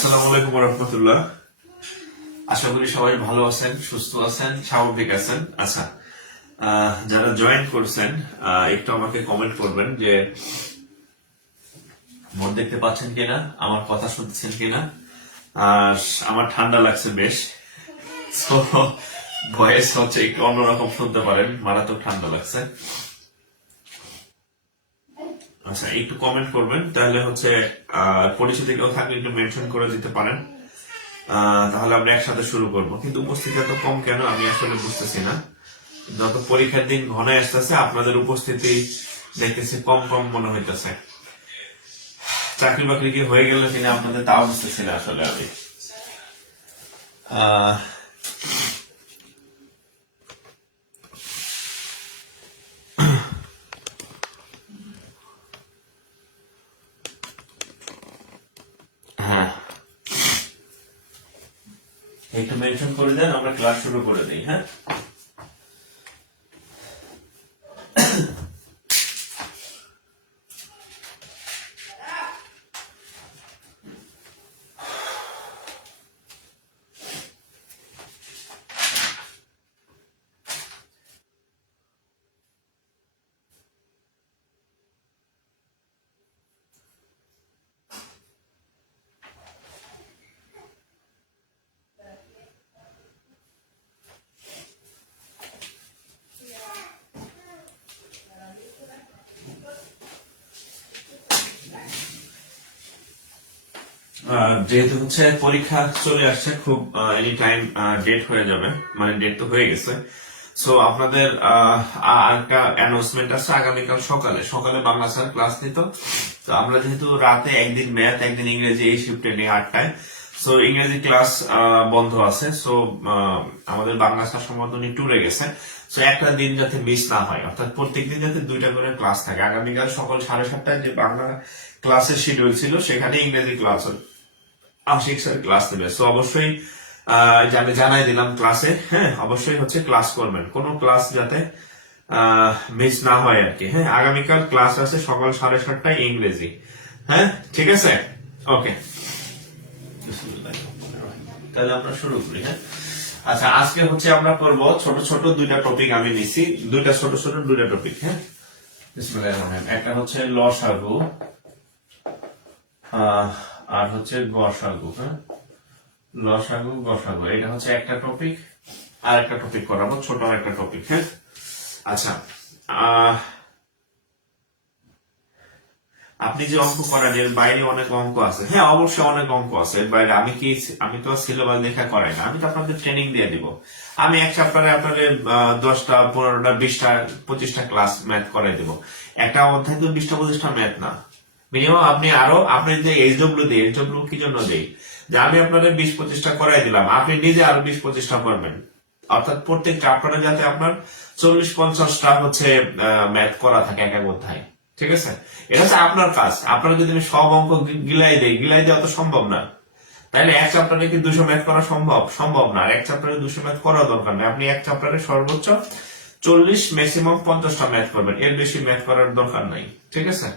আসসালামু আলাইকুম রহমতুল্লাহ। আশা করি সবাই ভালো আছেন, সুস্থ আছেন, স্বাভাবিক আছেন। আচ্ছা, যারা জয়েন করছেন একটু আমাকে কমেন্ট করবেন যে মন দেখতে পাচ্ছেন কিনা, আমার কথা শুনছেন কিনা। আর আমার ঠান্ডা লাগছে বেশ, তো ভয়েস হচ্ছে একটু অন্যরকম শুনতে পারেন, মারাত্মক ঠান্ডা লাগছে। আচ্ছা, একটু কমেন্ট করবেন, তাহলে হচ্ছে পরিচিত কেউ থাকলে একটু মেনশন করে দিতে পারেন। তাহলে আমরা একসাথে শুরু করব। কিন্তু উপস্থিতি এত কম কেন আমি আসলে বুঝতেছি না। যত পরীক্ষার দিন ঘনায় আসতেছে আপনাদের উপস্থিতি দেখতেছি কম কম মনে হইতেছে। চাকরি বাকরি কি হয়ে গেল কিনা আপনাদের তাও বুঝতেছি না আসলে আমি। আহ, হ্যাঁ, একটু মেনশন করে দেন, আমরা ক্লাস শুরু করে দিই। হ্যাঁ, যেহেতু হচ্ছে পরীক্ষা চলে আসছে, খুব এনি টাইম ডেট হয়ে যাবে, মানে ডেট তো হয়ে গেছে। সো আপনাদের একটা অ্যানাউন্সমেন্ট আছে, আগামীকাল সকালে সকালে বাংলা স্যার ক্লাস নিত। তো আমরা যেহেতু রাতে একদিন ম্যাথ একদিন ইংরেজি এই শিফটে নিই 8টায়, সো ইংরেজি ক্লাস বন্ধ আছে। সো আমাদের বাংলা স্যার সম্ভবত ট্যুরে গেছে। সো একটা দিন যাতে মিস না হয়, অর্থাৎ প্রত্যেকদিন যাতে 2টা করে ক্লাস থাকে। আগামীকাল সকাল 7:30টায় যে বাংলা ক্লাসের শিডিউল ছিল সেখানে ইংরেজি ক্লাস আশিক স্যার ক্লাস নেবে। সো অবশ্যই আমি জানাই দিলাম ক্লাসে, হ্যাঁ অবশ্যই হচ্ছে ক্লাস করবেন, কোনো ক্লাস যাতে মিস না হয় আর কি। হ্যাঁ, আগামীকাল ক্লাস আছে সকাল 7:30টায় ইংরেজি। হ্যাঁ, ঠিক আছে, ওকে। তাহলে আমরা শুরু করি। হ্যাঁ, আচ্ছা, আজকে হচ্ছে আমরা করব ছোট ছোট 2টা টপিক আমি নিছি, ছোট ছোট 2টা টপিক। হ্যাঁ, একটা হচ্ছে লসাগু আর হচ্ছে গসাগু। হ্যাঁ, লসাগু গসাগু এটা হচ্ছে একটা টপিক, আর একটা টপিক করাবো ছোট আর একটা টপিক। হ্যাঁ, আচ্ছা, আপনি যে অঙ্ক করেন এর বাইরে অনেক অঙ্ক আছে। হ্যাঁ, অবশ্যই অনেক অঙ্ক আছে এর বাইরে। আমি তো সিলেবাস লেখা করাই না, আমি তো আপনাদের ট্রেনিং দিয়ে দিব। আমি এক সপ্তাহে আপনাদের 10টা 15টা 20টা 25টা ক্লাস ম্যাথ করাই দিব। একটা অধ্যায় তো 20টা 25টা ম্যাথ না, মিনিমাম আপনি যে এইচডব্লিউ কি জন্য দেই, যে আমি আপনাদের 20-25টা করাই দিলাম, আপনি নিজে আরো 20-25টা করবেন। অর্থাৎ প্রত্যেক চ্যাপ্টারে যাতে আপনার 40-50টা হচ্ছে ম্যাথ করা থাকে এক এক অধ্যায়। ঠিক আছে, এটা হচ্ছে আপনার কাজ। আপনার যদি আমি সব অঙ্ক গিলাই দেওয়া তো সম্ভব না। তাইলে এক চ্যাপ্টারে কি 200 ম্যাথ করা সম্ভব না। আর এক চ্যাপ্টারে 200 ম্যাথ করা দরকার নেই। আপনি এক চ্যাপ্টারে সর্বোচ্চ 40 ম্যাক্সিমাম 50টা ম্যাথ করবেন, এর বেশি ম্যাথ করার দরকার নাই। ঠিক আছে,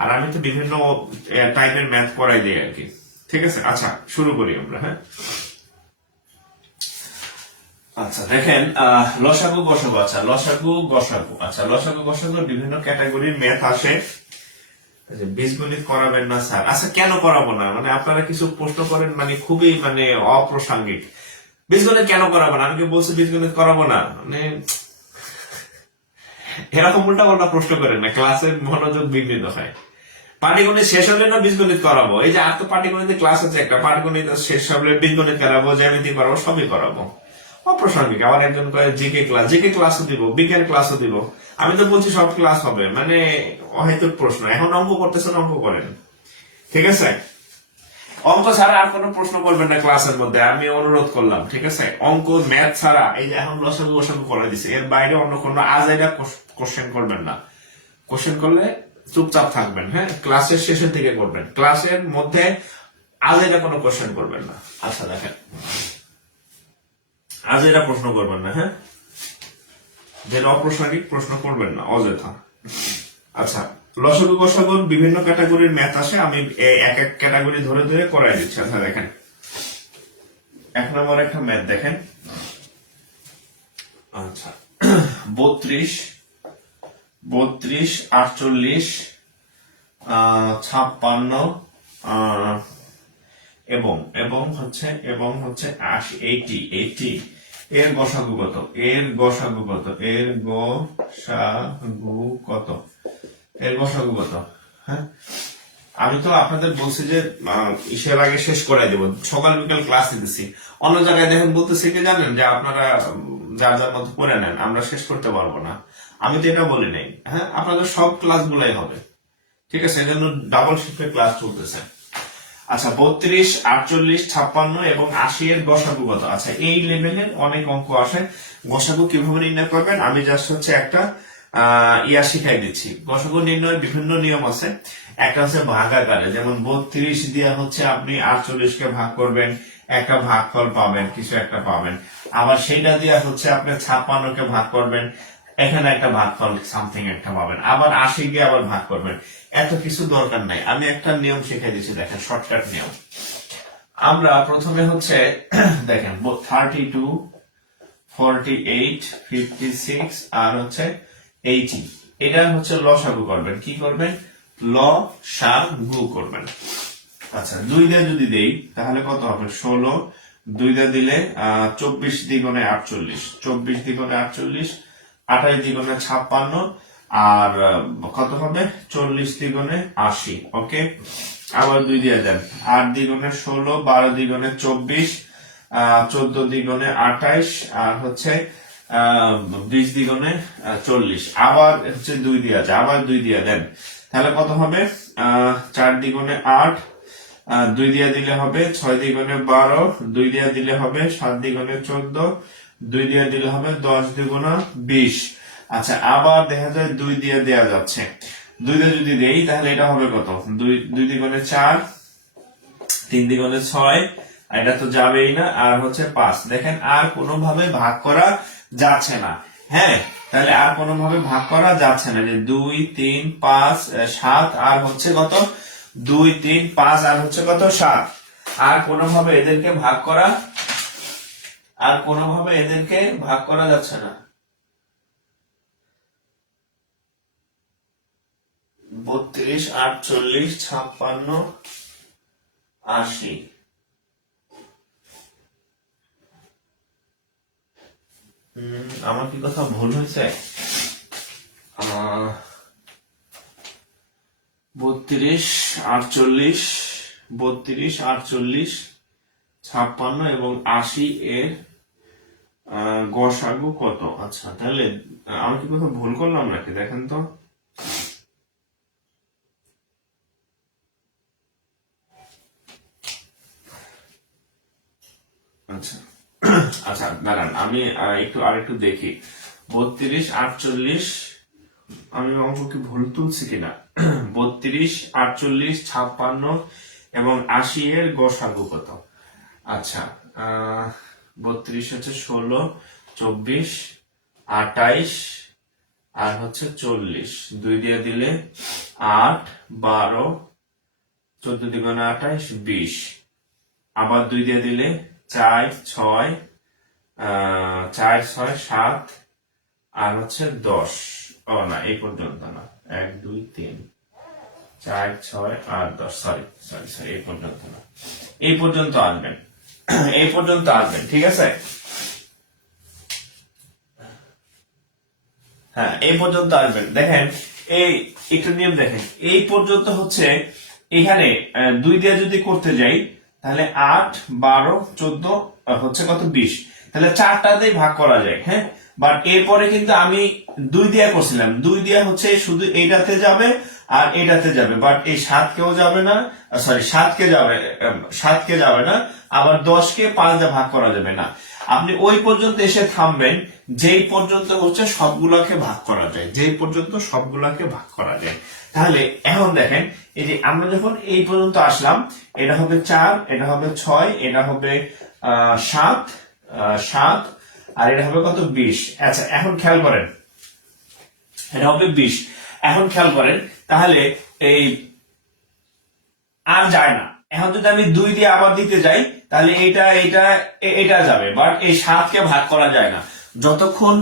আর আমি তো বিভিন্ন টাইপের ম্যাথ করাই দিই আর কি। ঠিক আছে, আচ্ছা শুরু করি আমরা। হ্যাঁ, আচ্ছা দেখেন, লসাগু গসাগু। আচ্ছা, লসাগু গসাগুর বিভিন্ন ক্যাটাগরির ম্যাথ আসে। বীজগণিত করাবেন না স্যার? আচ্ছা, কেন করাবো না, মানে আপনারা কিছু প্রশ্ন করেন, মানে খুবই মানে অপ্রাসঙ্গিক। বীজগণিত কেন করাবো না? আমি কি বলছি বীজগণিত করাবো না? মানে এরকম উল্টা পাল্টা প্রশ্ন করেন না, ক্লাসের মনোযোগ বিঘ্নিত হয়। পাটিগণিত শেষ হলে না বীজগণিত করাবো? এই যে আর তো পাটিগণিতের ক্লাস আছে একটা, পাটিগণিত শেষ হলে বীজগণিত করাবো, জ্যামিতি করাবো, সবই করাবো। অপ্রাসঙ্গিক। আবার একজন কয়ে জিকে ক্লাসও দিব, বিজ্ঞান ক্লাসও দিব। আমি তো বলছি সব ক্লাস হবে, মানে অহেতুক প্রশ্ন। এখন অঙ্ক করতেছেন, অঙ্ক করেন। ঠিক আছে, অঙ্ক ছাড়া আর কোনো প্রশ্ন করবেন না ক্লাসের মধ্যে, আমি অনুরোধ করলাম। ঠিক আছে, অঙ্ক ম্যাথ ছাড়া, এই যে এখন লসাগু গসাগু করে দিছে, এর বাইরে অন্য কোনো আজাইরা কোশ্চেন করবেন না। কোশ্চেন করলে চুপচাপ থাকবেন। হ্যাঁ, ক্লাসের শেষের দিকে করবেন, ক্লাসের মধ্যে আজাইরা কোনো কোশ্চেন করবেন না। আচ্ছা দেখেন, আজাইরা প্রশ্ন করবেন না। হ্যাঁ, যেন অপ্রাসঙ্গিক প্রশ্ন করবেন না অযথা। আচ্ছা, লসাগু গসাগুর বিভিন্ন ক্যাটাগরির ম্যাথ আসে, আমি এক এক ক্যাটাগরি ধরে ধরে করাই দিচ্ছি। আচ্ছা দেখেন, 1 নম্বর একটা ম্যাথ দেখেন। আচ্ছা 32, 48, 56 এবং হচ্ছে 80, 80 এর গসাগু কত? এর গসাগু কত? হ্যাঁ, আমি তো আপনাদের বলছি যে ইসের আগে শেষ করাই দেব, সকাল বিকাল ক্লাস দিতেছি। অন্য জায়গায় দেখেন বলতেছি কি জানেন, যে আপনারা যার যার মতো করে নেন, আমরা শেষ করতে পারবো না। আমি তো এটা বলি নাই। হ্যাঁ, আপনাদের সব ক্লাস গুলাই হবে, ঠিক আছে? এজন্য ডাবল শিফটে ক্লাস চলতেছে। আচ্ছা 32, 48, 56 এবং 80 এর গসাগু কত? আচ্ছা এই লেভেলের অনেক অঙ্ক আসে। গসাগু কিভাবে নির্ণয় করবেন আমি জাস্ট হচ্ছে একটা শিখাই দিচ্ছি। গসাগু নির্ণয়ের বিভিন্ন নিয়ম আছে। একটা হচ্ছে ভাগাকারে, যেমন 32 দিয়ে হচ্ছে আপনি 48 কে ভাগ করবেন, একটা ভাগফল পাবেন, কিছু একটা পাবেন। আবার সেইটা দিয়ে হচ্ছে আপনি 56 কে ভাগ করবেন, এখানে একটা ভাগফল সামথিং একটা পাবেন। আবার 80 গিয়ে আবার ভাগ করবেন। এত কিছু দরকার নাই, আমি একটা নিয়ম শিখাই দিচ্ছি, দেখেন শর্টকাট নিয়ম। আমরা প্রথমে হচ্ছে দেখেন 32, 48, 56 আর হচ্ছে 80, এটা হচ্ছে লসাগু করবেন। কি করবেন? লসাগু করবেন। আচ্ছা 2 দিয়ে যদি দেই তাহলে কত হবে? 16, 2 দিয়ে দিলে 24 দ্বিগুণে 48, 24 দ্বিগুণে 48, 28 দ্বিগুণে 56 আর কত হবে? 40 দ্বিগুণে 80। ওকে, আবার 2 দিয়ে দেন, 8 দ্বিগুণে 16, 12 দ্বিগুণে 24, 14 দ্বিগুণে 28 আর হচ্ছে 20 দ্বিগুণে 40। আবার হচ্ছে 2 দিয়ে আছে, আবার 2 দিয়ে দেন, তাহলে কত হবে? 4 দ্বিগুণে 8, 2 দিয়ে দিলে হবে 6 দ্বিগুণে 12, 2 দিয়ে দিলে হবে 7 দ্বিগুণে 14, 2 দিয়ে দিলে হবে 10 দ্বিগুণে 20। আচ্ছা আবার দেখা যায় 2 দিয়ে দেয়া যাচ্ছে, 2 দিয়ে যদি দেই তাহলে এটা হবে কত? 2 দ্বিগুণে 4, 3 দ্বিগুণে 6, এটা তো যাবেই না, আর হচ্ছে 5। দেখেন আর কোনোভাবে ভাগ করা যাচ্ছে না। হ্যাঁ, তাহলে আর কোনোভাবে ভাগ করা যাচ্ছে না, যে 2, 3, 5, 7 আর হচ্ছে কত? 2, 3, 5 আর হচ্ছে কত? 7। আর কোনোভাবে এদেরকে ভাগ করা যাচ্ছে না। 32, 48, 56, 80। আমার কি কথা ভুল হয়েছে? 32, 48, 56 এবং 80 এর গসাগু কত? আচ্ছা তাহলে আমি কি কথা ভুল করলাম নাকি দেখেন তো। আচ্ছা আচ্ছা দাঁড়ান, আমি আরেকটু দেখি। 32, 48, আমি অঙ্ক কি ভুল তুলছি কিনা। 32, 48, 56 এবং 80 এর গসাগু কত? আচ্ছা 32 হচ্ছে 16, 24, 28 আর হচ্ছে 40, 2 দিয়ে দিলে 8, 12, 14 দ্বিগুণে 28, 20। আবার 2 দিয়ে দিলে 4, 6, 4, 6, 7 আর হচ্ছে 10। ও না, এই পর্যন্ত না, 1, 2, 3, 4, 6 আর 10, সরি, এই পর্যন্ত না, এই পর্যন্ত আসবেন, এই পর্যন্ত আসবেন, ঠিক আছে? হ্যাঁ, এই পর্যন্ত আসবেন। দেখেন এই একটু নিয়ম দেখেন, এই পর্যন্ত হচ্ছে এখানে 2 দিয়ে যদি করতে যাই তাহলে 8, 12, 14 হচ্ছে কত? 20। তাহলে 4টা দিয়ে ভাগ করা যায়। হ্যাঁ, বাট এরপরে কিন্তু আমি 2 দিয়ে করছিলাম, 2 দিয়ে হচ্ছে শুধু এইটাতে যাবে আর এটাতে যাবে, বাট এই 7 কেও যাবে না, সরি 7 কে যাবে না, আবার 10 কে 5 দিয়ে ভাগ করা যাবে না। আপনি ওই পর্যন্ত এসে থামবেন যেই পর্যন্ত হচ্ছে সবগুলাকে ভাগ করা যায়, তাহলে এখন দেখেন, এই যে আমরা যখন এই পর্যন্ত আসলাম, এটা হবে 4, এটা হবে 6, এটা হবে 7 আর এটা হবে কত? 20। আচ্ছা এখন খেয়াল করেন, এটা হবে 20। এখন খেয়াল করেন, তাহলে এই আর যায় না। এখন যদি আমি 2 দিয়ে আবার দিতে যাই, তাহলে এটা যাবে, বাট এই 7কে ভাগ করা যায় না। যতক্ষণ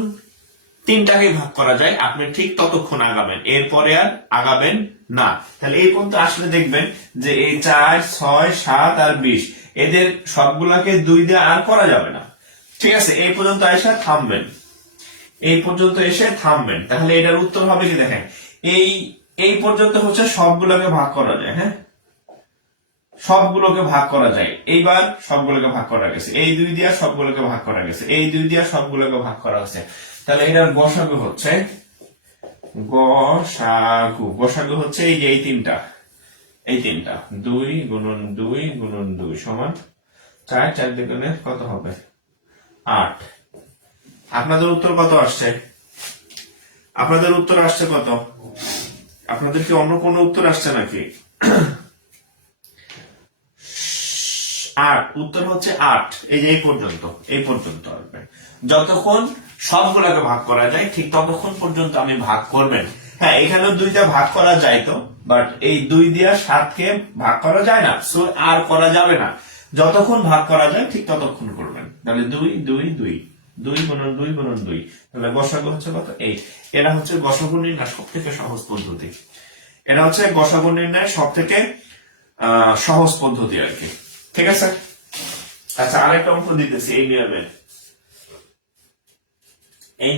3টাকে ভাগ করা যায় আপনি ঠিক ততক্ষণ আগাবেন, এরপরে আর আগাবেন না। তাহলে এই পর্যন্ত আসলে দেখবেন যে এই 4, 6, 7 আর 20 এদের সবগুলাকে 2 দিয়ে আর করা যাবে না। ঠিক আছে, এই পর্যন্ত এসে থামবেন, এই পর্যন্ত এসে থামবেন। তাহলে এটার উত্তর হবে কি দেখেন, এই পর্যন্ত হচ্ছে সবগুলোকে ভাগ করা যায়। হ্যাঁ, সবগুলোকে ভাগ করা যায়। এইবার সবগুলোকে ভাগ করা গেছে, এই 2 দিয়া সবগুলোকে ভাগ করা গেছে, এই 2 দিয়া সবগুলোকে ভাগ করা হচ্ছে। তাহলে এটার গসাগু হচ্ছে গসাগু হচ্ছে এই যে এই তিনটা 2 গুণন 2 গুণন 2 সমান 4, 4 দুগুণে কত হবে 8। আপনাদের উত্তর কত আসছে? আপনাদের উত্তর আসছে কত? আপনাদের কি অন্য কোনো উত্তর আসছে নাকি? 8, উত্তর হচ্ছে 8। এই যে এই পর্যন্ত আসবে। যতক্ষণ সবগুলোকে ভাগ করা যায় ঠিক ততক্ষণ পর্যন্ত আমি ভাগ করবেন। হ্যাঁ, এখানে 2টা ভাগ করা যায় তো, বাট এই 2 দিয়া 7কে ভাগ করা যায় না, সো আর করা যাবে না। যতক্ষণ ভাগ করা যায় ঠিক ততক্ষণ করবেন। তাহলে 2 2 2 2 গুণন 2 গুণন 2, তাহলে গসাগু হচ্ছে কত 8। এটা হচ্ছে গসাগু নির্ণয় সব থেকে সহজ পদ্ধতি। এটা হচ্ছে গসাগু নির্ণয়ের সব থেকে সহজ পদ্ধতি আর কি। ঠিক আছে, আচ্ছা আরেকটা অঙ্ক দিতেছি এই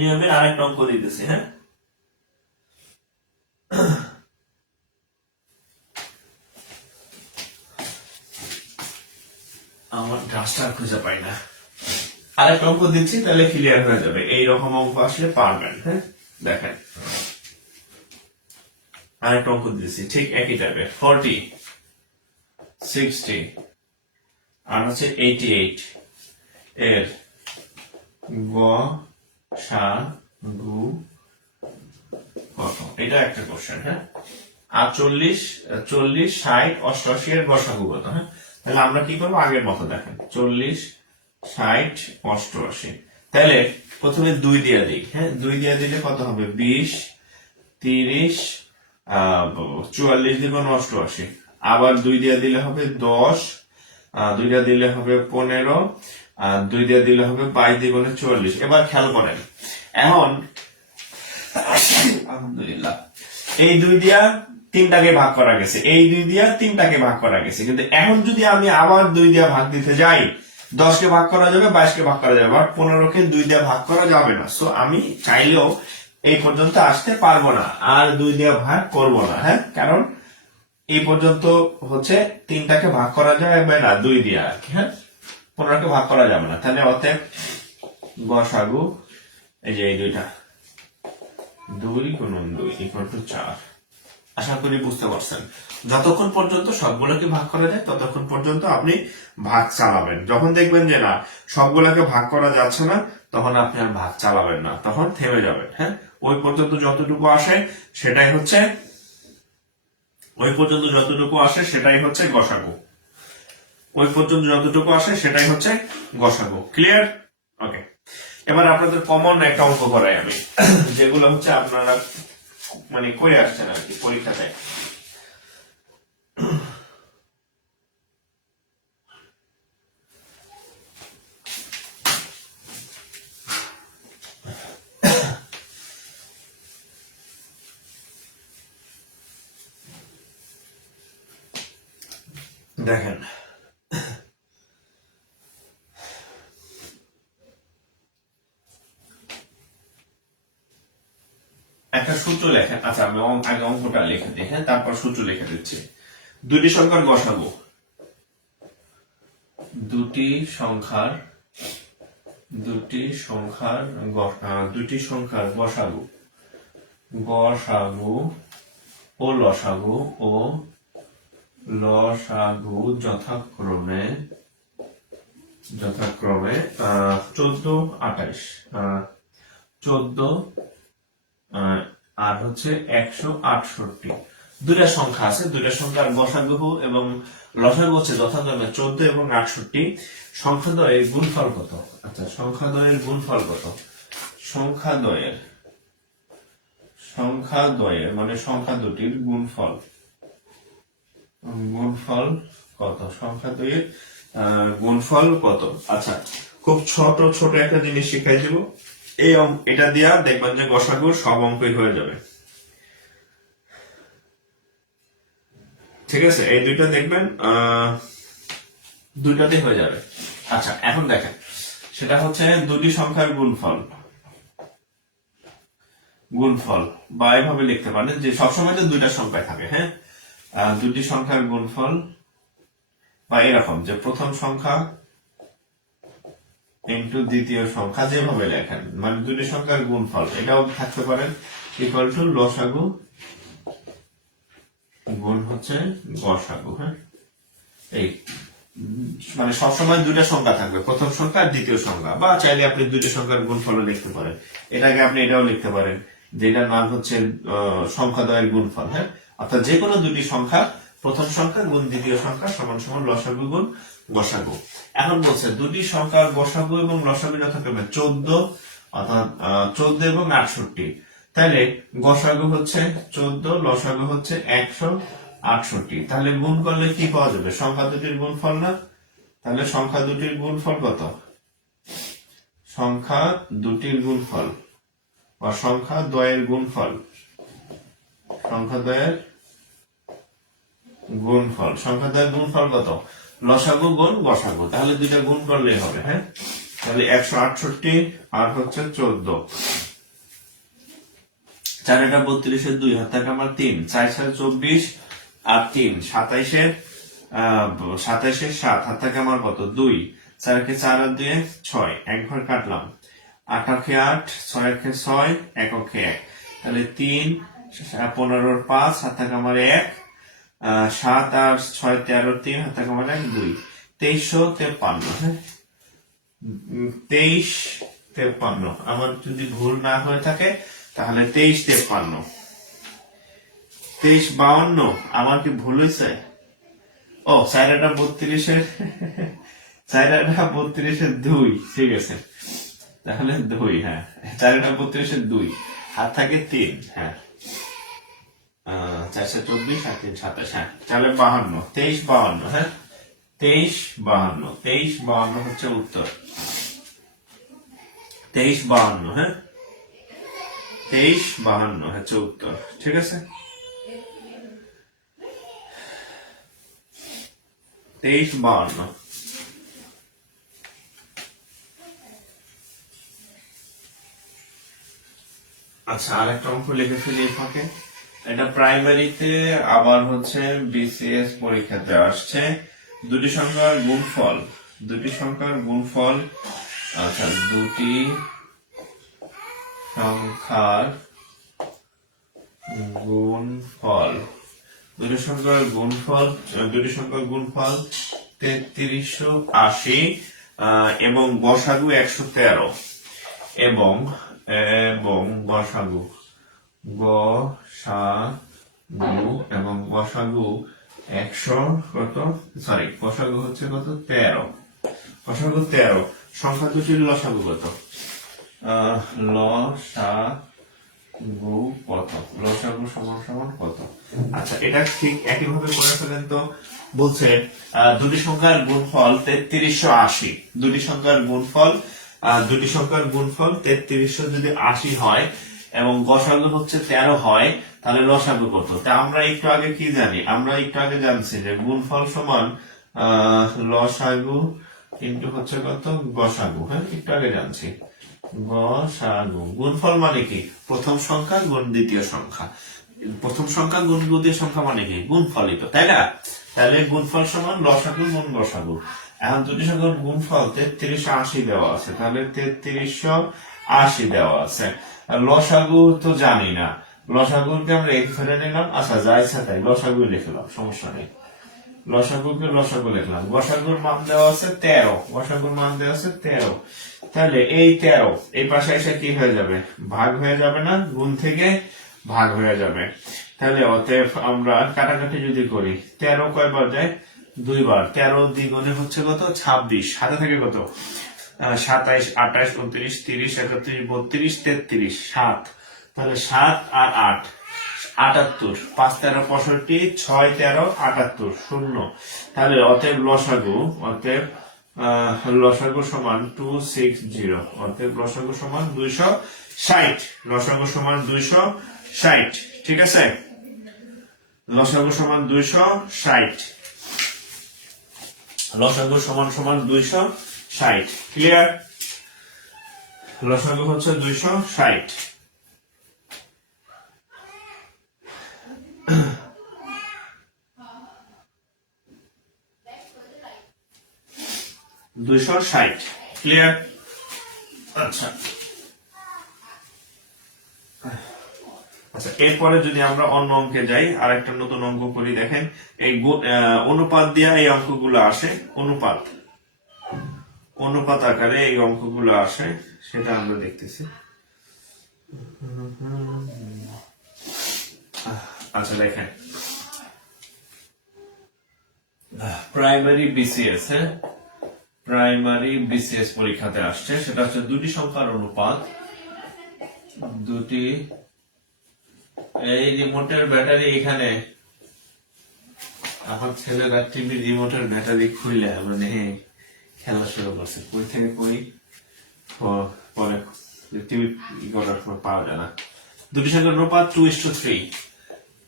নিয়মের আরেকটা অঙ্ক দিতেছি। হ্যাঁ, আমার গাছটা খুঁজে পাই না। আরেকটা অঙ্ক দিচ্ছি, তাহলে ক্লিয়ার হয়ে যাবে। এইরকম অঙ্ক আসলে পারবেন। হ্যাঁ, দেখেন আরেকটা অঙ্ক দিচ্ছি ঠিক একই টাইপের, 40, 60 আর হচ্ছে 88 এর গসাগু কত? এটা একটা কোশ্চেন। হ্যাঁ, আর 40, 40, 60, 88 এর গসাগু কত? হ্যাঁ, তাহলে আমরা কি করবো আগের মতো, দেখেন 40, 60, 88। তাহলে প্রথমে 2 দিয়ে দিই। হ্যাঁ, 2 দিয়ে দিলে কত হবে 20, 30, 44 দ্বিগুণ 88, আবার 2 দিয়ে দিলে হবে 10, 2 দিয়ে দিলে হবে 15, 2 দিয়ে দিলে হবে 22 দ্বিগুণে 40। এবার খেয়াল করেন, এখন আলহামদুলিল্লাহ এই 2 দিয়া 3টাকে ভাগ করা গেছে, এই 2 দিয়া 3টাকে ভাগ করা গেছে, কিন্তু এখন যদি আমি আবার 2 দিয়া ভাগ দিতে যাই, 10কে ভাগ করা যাবে, 22কে ভাগ করা যাবে, বাট 15কে 2 দিয়ে ভাগ করা যাবে না। সো আমি চাইলেও এই পর্যন্ত আসতে পারবো না, আর 2 দিয়ে ভাগ করব না। হ্যাঁ, কারণ এই পর্যন্ত হচ্ছে 3টাকে ভাগ করা যাবে না 2 দিয়ে আর কি। হ্যাঁ, 15কে ভাগ করা যাবে না। তাহলে অতএব গসাগু এই যে এই 2টা 2 গুণন 2 ইকুয়াল টু 4। আশা করি বুঝতে পারছেন। যতক্ষণ পর্যন্ত সবগুলোকে ভাগ করা যায় ততক্ষণ পর্যন্ত আপনি ভাগ চালাবেন। যখন দেখবেন যে না সবগুলোকে ভাগ করা যাচ্ছে না, তখন আপনি আর ভাগ চালাবেন না, তখন থেমে যাবেন। হ্যাঁ, ওই পর্যন্ত যতটুকু আসে সেটাই হচ্ছে গসাগু। ওই পর্যন্ত যতটুকু আসে সেটাই হচ্ছে গসাগু। ক্লিয়ার? ওকে, এবার আপনাদের কমন একটা অঙ্ক করাই আমি, যেগুলো হচ্ছে আপনারা মানে করে আসছেন আর কি পরীক্ষাতে। দেখেন একটা সূত্র লেখেন। আচ্ছা আমি আগে অঙ্কটা লিখে দিই, হ্যাঁ, তারপর সূত্র লিখে দিচ্ছি। দুটি সংখ্যার গসাগু, দুটি সংখ্যার গসাগু ও লসাগু যথাক্রমে 14, 28, 14 আর হচ্ছে 168। দুইটা সংখ্যা আছে, দুইটা সংখ্যার গসাগু এবং লসাগু হচ্ছে যথাক্রমে 14 এবং 68। সংখ্যাদ্বয়ের গুণফল কত? আচ্ছা, সংখ্যাদ্বয়ের গুণফল কত? সংখ্যা দ্বয়ের মানে সংখ্যা দুটির গুণফল কত, সংখ্যা দ্বয়ের গুণফল কত। আচ্ছা, খুব ছোট ছোট একটা জিনিস শিখাই দিব, এটা দিয়া দেখবেন যে গসাগুর সব অঙ্কই হয়ে যাবে। ঠিক আছে, এই দুইটা দেখবেন দুইটাতে হয়ে যাবে। আচ্ছা, এখন দেখেন, সেটা হচ্ছে দুটি সংখ্যার গুণফল বা এভাবে লিখতে পারেন যে সবসময় তো দুইটা সংখ্যা থাকে। হ্যাঁ, দুটি সংখ্যার গুণফল, বা এরকম যে প্রথম সংখ্যা ইন্টু দ্বিতীয় সংখ্যা, যেভাবে লেখেন মানে দুটি সংখ্যার গুণফল, এটাও থাকতে পারেন ইকুয়াল টু লসাগু গুণ হচ্ছে গসাগু। হ্যাঁ, এই মানে সবসময় দুইটা সংখ্যা থাকবে, প্রথম সংখ্যা আর দ্বিতীয় সংখ্যা, বা চাইলে আপনি দুইটা সংখ্যার গুণফল লিখতে পারেন। এটাকে আপনি এটাও লিখতে পারেন যেটার নাম হচ্ছে সংখ্যা দ্বয়ের গুণফল। হ্যাঁ, অর্থাৎ যে কোনো দুটি সংখ্যা, প্রথম সংখ্যা গুণ দ্বিতীয় সংখ্যা সমান সমান লসাগু গুণ গসাগু। এখন বলছে দুটি সংখ্যার গসাগু এবং লসাগু যথাক্রমে 14, অর্থাৎ 14 এবং 68। তাহলে গসাগু হচ্ছে 14, লসাগু হচ্ছে 168। তাহলে গুণ করলে কি পাওয়া যাবে? সংখ্যা দুটির গুণফল না? তাহলে সংখ্যা দুটির গুণফল কত? সংখ্যা দুটির গুণফল বা সংখ্যা দ্বয়ের গুণফল, সংখ্যা দ্বয়ের গুণফল কত? লসাগু গুণ গসাগু। তাহলে দুইটা গুণ করলেই হবে। হ্যাঁ, তাহলে 168 আর হচ্ছে 14, 4 এটা 32 2 হাত থাকে আমার 3, 4 4 24 আর 3 27 7 হাত থাকে আমার কত? 2, 4 কে 4 আর 2 6, এক ঘর কাটলাম, 8 আর 8, 6 আর 6, 1 ওকে 1, তাহলে 3 15 5 হাত থাকে আমার 1, 7 আর 6 13, 3 হাত থাকে আমার 1 2, 2353। হ্যাঁ, 2353 আমার যদি ভুল না হয়ে থাকে তাহলে 2353। 2352 আমার কি ভুল হয়েছে? ও, 4টা 32 2, ঠিক আছে, তাহলে 2। হ্যাঁ, 4টা 32 2 হাত থাকে 3। হ্যাঁ, 4 4 24 আর 3 27। হ্যাঁ, তাহলে 52, 2352। হ্যাঁ, 2352 হচ্ছে উত্তর। 2352। হ্যাঁ, 2352 হচ্ছে উত্তর। ঠিক আছে, 2352। আচ্ছা, আরেকটা অঙ্ক লিখে ফেলি ফাঁকে। এটা প্রাইমারিতে আবার হচ্ছে বিসিএস পরীক্ষাতে আসছে। দুটি সংখ্যার গুণফল, আচ্ছা, দুটি সংখ্যার গুণফল 3380 এবং গসাগু 113 এবং গসাগু এবং গসাগু 100 কত, সরি, গসাগু হচ্ছে কত? 13। গসাগু 13, সংখ্যা দুটির লসাগু কত? লসাগু কত? লসাগু সমান সমান কত? আচ্ছা, এটা ঠিক একইভাবে করে ফেলেন তো। বলছে দুটি সংখ্যার গুণফল 3380। দুটি সংখ্যার গুণফল 3300 যদি 80 হয় এবং গসাগু হচ্ছে 13 হয়, তাহলে লসাগু কত? তা আমরা একটু আগে কি জানি? আমরা একটু আগে জানছি যে গুণফল সমান লসাগু কিন্তু হচ্ছে কত? গসাগু। হ্যাঁ, একটু আগে জানছি গসাগু। গুণফল মানে কি? প্রথম সংখ্যা গুণ দ্বিতীয় সংখ্যা। প্রথম সংখ্যা গুণ দ্বিতীয় সংখ্যা মানে কি? গুণফলই তো, তাই না? তাহলে গুণফল সমান লসাগু গুণ গসাগু। এখন দুটি সংখ্যার গুণফল 3380 দেওয়া আছে, তাহলে 3380 দেওয়া আছে। লসাগু তো জানি না, লসাগুকে আমরা এক ধরে নিলাম। আচ্ছা, যা ইচ্ছা তাই লসাগু লিখলাম, সমস্যা নেই। লসাগুকে লসাগু লিখলাম। গসাগুর মান দেওয়া আছে 13। তাহলে এই 13 এই পাশে এসে কি হয়ে যাবে? ভাগ হয়ে যাবে না? গুণ থেকে ভাগ হয়ে যাবে। তাহলে অতএব আমরা কাটাকাটি যদি করি, 13 কয়বার যায়? 2 বার। 13 দ্বিগুণে হচ্ছে কত? 26। হাতে থাকে কত? 27 28 29 30 31 32 33 7। তাহলে 7 আর 8 78, 5 13 65, 6 13 78 শূন্য। তাহলে অতএব লসাগু সমান 260, অতএব লসাগু সমান 260, লসাগু সমান 260। ঠিক আছে, লসাগু সমান 260, লসাগু সমান 260। ক্লিয়ার? লসাগু হচ্ছে 260। 260। ক্লিয়ার? আচ্ছা আচ্ছা, এরপরে যদি আমরা অন্য অঙ্কে যাই, আরেকটা নতুন অঙ্ক করি। দেখেন, এই অনুপাত দিয়া এই অঙ্কগুলো আসে, অনুপাত আকারে এই অঙ্কগুলো আসে, সেটা আমরা দেখতেছি। আচ্ছা দেখেন, প্রাইমারি বিসিএস, প্রাইমারি বিসিএস পরীক্ষাতে আসছে, সেটা হচ্ছে দুটি সংখ্যার অনুপাত, দুটি। এই রিমোটের ব্যাটারি এখানে, আমার ছেলেরা টিভি রিমোটের ব্যাটারি খুললে মানে খেলা শুরু করছে, কই থেকে কই পরে টিভি করার পর পাওয়া যায় না। দুটি সংখ্যার অনুপাত 2:3,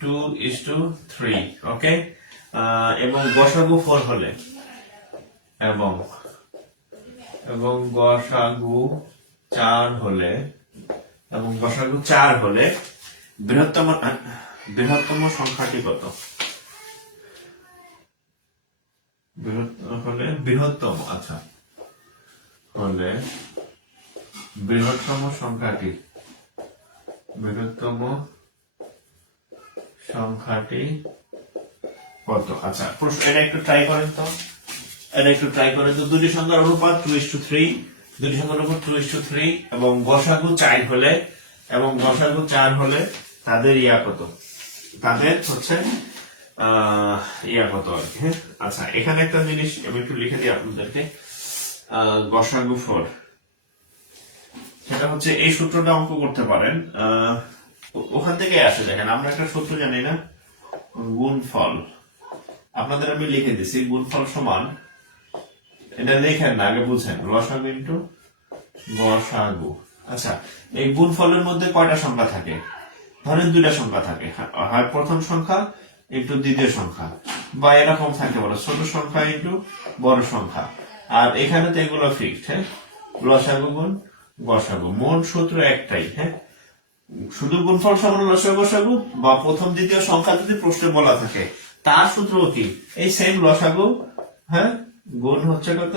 2:3। ওকে, এবং গসাগু 4 হলে, এবং গসাগু 4 হলে, এবং গসাগু 4 হলে বৃহত্তম সংখ্যাটি কত? বৃহত্তম, আচ্ছা, হলে বৃহত্তম সংখ্যাটি কত? আচ্ছা, প্রশ্ন এটা একটু ট্রাই করেন তো, দুটি সংখ্যার অনুপাত 2:3, দুটি সংখ্যার অনুপাত 2:3, এবং গসাগু 4 হলে, তাদের কত? তাদের হচ্ছে কত আর কি। হ্যাঁ, আচ্ছা, এখানে একটা জিনিস আমি একটু লিখে দিই আপনাদেরকে। গসাগু 4, সেটা হচ্ছে এই সূত্রটা অঙ্ক করতে পারেন, ওখান থেকে আসে। দেখেন, আমরা একটা সূত্র জানি না, গুণফল। আপনাদের আমি লিখে দিছি, গুণফল সমান, এটা লেখেন না, আগে বুঝেন, লসাগু ইন্টু গসাগু। আচ্ছা, এই গুণফলের মধ্যে কয়টা সংখ্যা থাকে? ধরেন দুইটা সংখ্যা থাকে, হয় প্রথম সংখ্যা ইন্টু দ্বিতীয় সংখ্যা, বা এরকম থাকে বলো ছোট সংখ্যা ইন্টু বড় সংখ্যা। আর এখানে তো এগুলো ফিক্সড। হ্যাঁ, লসাগু গুণ গসাগু, মূল সূত্র একটাই। হ্যাঁ, শুধু গুণফল সমান লসাগু গসাগু, বা প্রথম দ্বিতীয় সংখ্যা যদি প্রশ্নে বলা থাকে, তার সূত্র কি? এই সেম লসাগু, হ্যাঁ, গুণ হচ্ছে কত?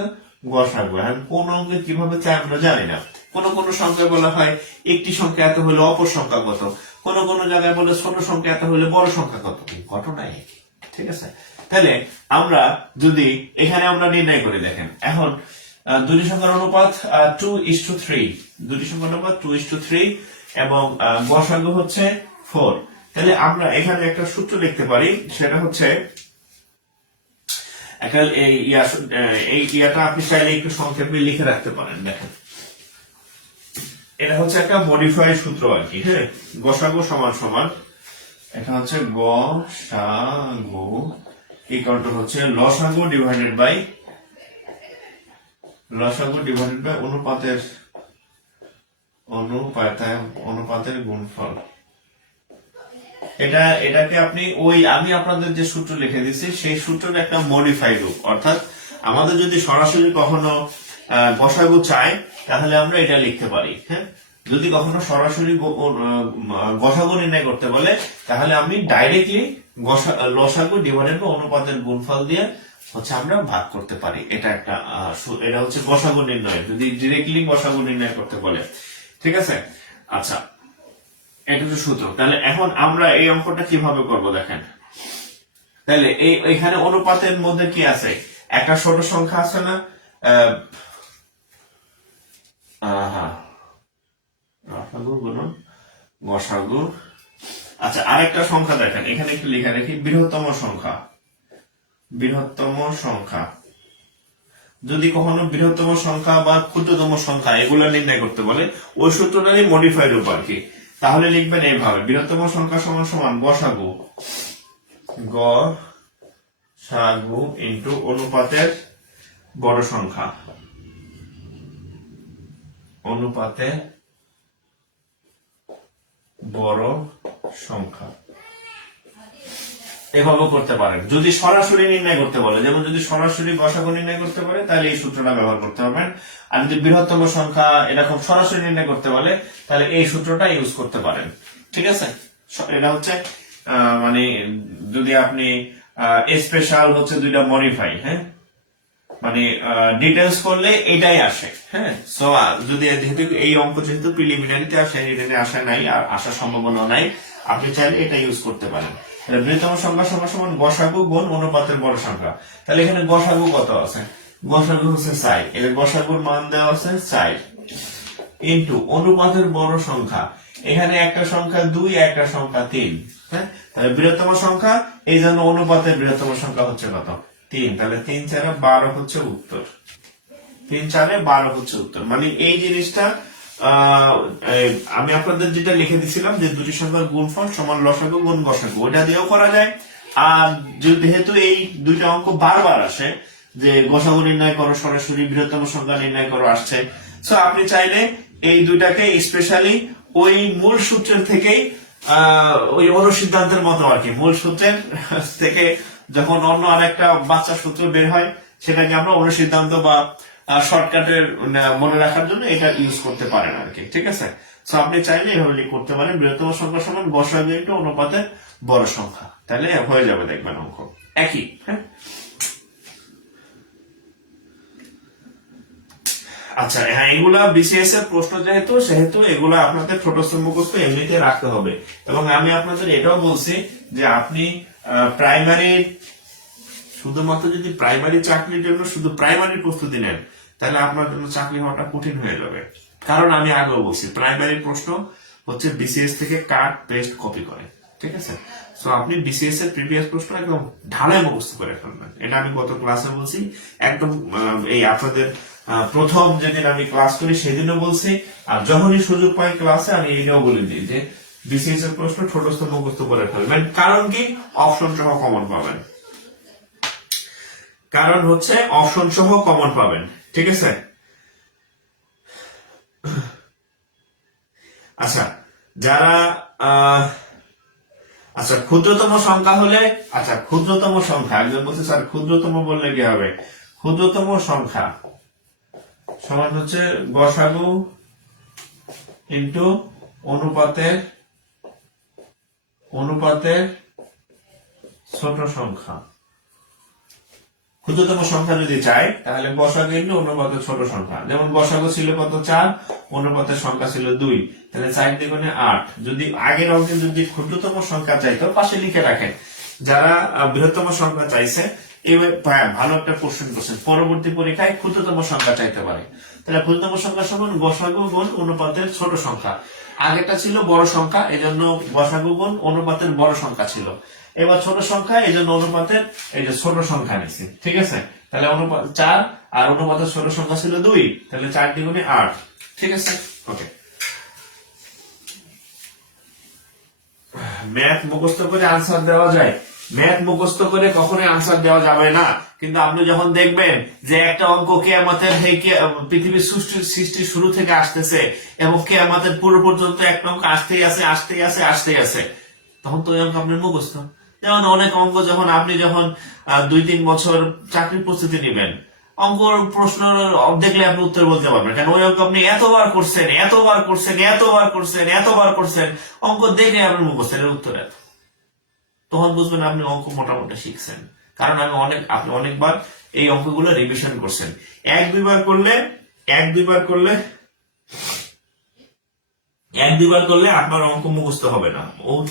গসাগু। এখন কোন অঙ্কে কিভাবে চাই আমরা জানি না। কোন সংখ্যায় বলা হয় একটি সংখ্যা এত হলে অপর সংখ্যা কত, কোন জায়গায় বলে ছোট সংখ্যা এত হলে বড় সংখ্যা কত, ঘটনা একই। ঠিক আছে, তাহলে আমরা যদি এখানে আমরা নির্ণয় করি, দেখেন এখন দুটি সংখ্যার অনুপাত 2:3, দুটি সংখ্যার অনুপাত 2:3, এবং গসাগু হচ্ছে 4। তাহলে আমরা এখানে একটা সূত্র লিখতে পারি, সেটা হচ্ছে এই ইয়াটা আপনি চাইলে একটু সংক্ষেপে লিখে রাখতে পারেন। দেখেন, এটা হচ্ছে একটা মডিফাইড সূত্র আর কি। হ্যাঁ, গসাগু সমান এটা হচ্ছে গসাগু ইকুয়াল টু হচ্ছে লসাগু ডিভাইডেড বাই অনুপাতের গুণফল। এটাকে আপনি আমি আপনাদের যে সূত্র লিখে দিচ্ছি সেই সূত্রের একটা মডিফাইড রূপ। অর্থাৎ আমাদের যদি সরাসরি কখনো গসাগু চাই, তাহলে আমরা এটা লিখতে পারি। হ্যাঁ, যদি কখনো সরাসরি গসাগু নির্ণয় করতে বলে, তাহলে আমি ডাইরেক্টলি লসাগু ডিভাইডেড বাই অনুপাতের গুণফল দিয়ে হচ্ছে আমরা ভাগ করতে পারি। এটা হচ্ছে গসাগু নির্ণয়, যদি ডিরেক্টলি গসাগু নির্ণয় করতে বলে। ঠিক আছে, আচ্ছা, এটা হচ্ছে সূত্র। তাহলে এখন আমরা এই অঙ্কটা কিভাবে করব দেখেন। তাহলে এইখানে অনুপাতের মধ্যে কি আছে? একটা ছোট সংখ্যা আছে না, গসাগু। আচ্ছা, আরেকটা সংখ্যা দেখেন, এখানে একটু লিখে রাখি, বৃহত্তম সংখ্যা। যদি কখনো বৃহত্তম সংখ্যা বা ক্ষুদ্রতম সংখ্যা এগুলো নির্ণয় করতে বলে, ওই সূত্রটারই মডিফাইড রূপ আর কি। তাহলে লিখবেন এইভাবে, বৃহত্তম সংখ্যা সমান সমান গসাগু, গসাগু ইন্টু অনুপাতের বড় সংখ্যা, অনুপাতে বড় সংখ্যা। এভাবে করতে পারেন। যদি সরাসরি নির্ণয় করতে বলে, যেমন যদি সরাসরি গসাগু নির্ণয় করতে পারে তাহলে এই সূত্রটা ব্যবহার করতে পারবেন। আর যদি বৃহত্তম সংখ্যা এরকম সরাসরি নির্ণয় করতে বলে তাহলে এই সূত্রটা ইউজ করতে পারেন। ঠিক আছে, এটা হচ্ছে মানে যদি আপনি স্পেশাল হচ্ছে দুইটা মডিফাই, হ্যাঁ মানে ডিটেলস করলে এটাই আসে। হ্যাঁ, সো যদি যেহেতু এই অঙ্ক যেহেতু প্রিলিমিনারিতে আসে, রিটেনে আসা নাই আর আসার সম্ভাবনা নাই, আপনি চাইলে এটা ইউজ করতে পারেন। বৃহত্তম সংখ্যা সমান সমান গসাগু গুণ অনুপাতের বড় সংখ্যা। তাহলে এখানে গসাগু কত আছে? গসাগু হচ্ছে 4, এর গসাগুর মান দেওয়া আছে 4 ইন্টু অনুপাতের বড় সংখ্যা, এখানে একটা সংখ্যা 2, একটা সংখ্যা 3। হ্যাঁ, তাহলে বৃহত্তম সংখ্যা, এই জন্য অনুপাতের বৃহত্তম সংখ্যা হচ্ছে কত? 3। তাহলে 3 4 12 হচ্ছে উত্তর, 3 4 12 হচ্ছে উত্তর। মানে এই জিনিসটা আমি আপনাদের যেটা লিখে দিছিলাম যে দুটি সংখ্যার গুণফল সমান লসাগু গুণ গসাগু, ওটা দিয়েও করা যায়। আর যেহেতু এই দুইটা অঙ্ক বারবার আসে যে গসাগু নির্ণয় করো সরাসরি, বৃহত্তম সংখ্যা নির্ণয় করো আসছে, সো আপনি চাইলে এই দুইটাকে স্পেশালি ওই মূল সূত্রের থেকেই ওই অনুসিদ্ধান্তের মতো আর কি, মূল সূত্রের থেকে যখন অন্য আরেকটা বাচ্চা সূত্র বের হয় সেটাকে আমরা অনুসিদ্ধান্ত বা শর্টকাটের মনে রাখার জন্য এটা ইউজ করতে পারেন আর কি। ঠিক আছে, সো আপনি চাইলে এভাবে করতে পারেন, বৃহত্তম সংখ্যা সমান গসাগু ইনটু অনুপাতের বড় সংখ্যা, তাহলে হয়ে যাবে, দেখবেন অঙ্ক একই। হ্যাঁ, আচ্ছা হ্যাঁ, এগুলা বিসিএস এর প্রশ্ন সেহেতু এগুলা আপনাদের ছোটস্থ মুখস্থ এমনিতে রাখতে হবে। এবং আমি আপনাদের এটাও বলছি যে আপনি প্রাইমারি, শুধুমাত্র যদি প্রাইমারি চাকরির জন্য শুধু প্রাইমারি প্রস্তুতি নেন তাহলে আপনার জন্য চাকরি হওয়াটা কঠিন হয়ে যাবে। কারণ আমি আগেও বলছি, প্রাইমারি প্রশ্ন হচ্ছে বিসিএস থেকে কাট পেস্ট কপি করে। ঠিক আছে, সো আপনি বিসিএস এর প্রিভিয়াস প্রশ্ন একদম ঢালাই মুখস্থ করে ফেলবেন। এটা আমি গত ক্লাসে বলছি, একদম এই আপনাদের প্রথম যেদিন আমি ক্লাস করি সেদিনও বলছি, আর যখনই সুযোগ পাই ক্লাসে আমি এটাও বলে দিই যে বিসিএস এর প্রশ্ন ছোটস্থ মুখস্থ করে ফেলবেন। কারণ কি? অপশন সহ কমন পাবেন, কারণ হচ্ছে অপশন সহ কমন পাবেন। ঠিক আছে, আচ্ছা যারা আচ্ছা ক্ষুদ্রতম সংখ্যা হলে, আচ্ছা ক্ষুদ্রতম সংখ্যা একজন বলছে স্যার ক্ষুদ্রতম বললে কি হবে? ক্ষুদ্রতম সংখ্যা সমান হচ্ছে গসাগু ইন্টু অনুপাতের ছোট সংখ্যা। ক্ষুদ্রতম সংখ্যা যদি চাই তাহলে গসাগু ইন্টু অনুপাতের ছোট সংখ্যা। যেমন গসাগু ছিল কত? 4, অনুপাতের সংখ্যা ছিল 2, তাহলে 4 দ্বিগুণে 8। যদি আগের অঙ্কে যদি ক্ষুদ্রতম সংখ্যা চাইতো পাশে লিখে রাখেন। যারা বৃহত্তম সংখ্যা চাইছে, এবার ভালো একটা কোশ্চেন করছেন, পরবর্তী পরীক্ষায় ক্ষুদ্রতম সংখ্যা চাইতে পারে। তাহলে ক্ষুদ্রতম সংখ্যা সমান গসাগু গুণ অনুপাতের ছোট সংখ্যা। আগেরটা ছিল বড় সংখ্যা, এই জন্য গসাগু গুণ অনুপাতের বড় সংখ্যা ছিল। এবার ছোট সংখ্যা, এই জন্য অনুপাতের এই যে ছোট সংখ্যা নিচ্ছি। ঠিক আছে, তাহলে অনুপাত 4 আর অনুপাতের ছোট সংখ্যা ছিল 2, তাহলে 4 দ্বিগুণে 8। ঠিক আছে, ওকে। ম্যাথ মুখস্থ করে আনসার দেওয়া যায়? ম্যাথ মুখস্থ করে কখনোই আনসার দেওয়া যাবে না, কিন্তু আপনি যখন দেখবেন যে একটা অঙ্ক কিয়ামতের পৃথিবীর সৃষ্টি শুরু থেকে আসতেছে এবং কিয়ামতের পুরো পর্যন্ত একটা অঙ্ক আসতেই আছে, তখন তো ওই অঙ্ক আপনার মুখস্থ। যেমন অনেক অঙ্ক যখন আপনি 2-3 বছর চাকরির প্রস্তুতি নেবেন, অঙ্কর প্রশ্ন দেখলে আপনি উত্তর বলতে পারবেন, কারণ ওই অঙ্ক আপনি এতবার করছেন, অঙ্ক দেখে আপনি মুখস্থ উত্তর এত, তখন বুঝবেন আপনি অঙ্ক মোটামুটি শিখছেন। কারণ আপনি অনেকবার এই অঙ্কগুলো রিভিশন করছেন। এক দুইবার করলে আপনার অঙ্ক মুখস্থ হবে না,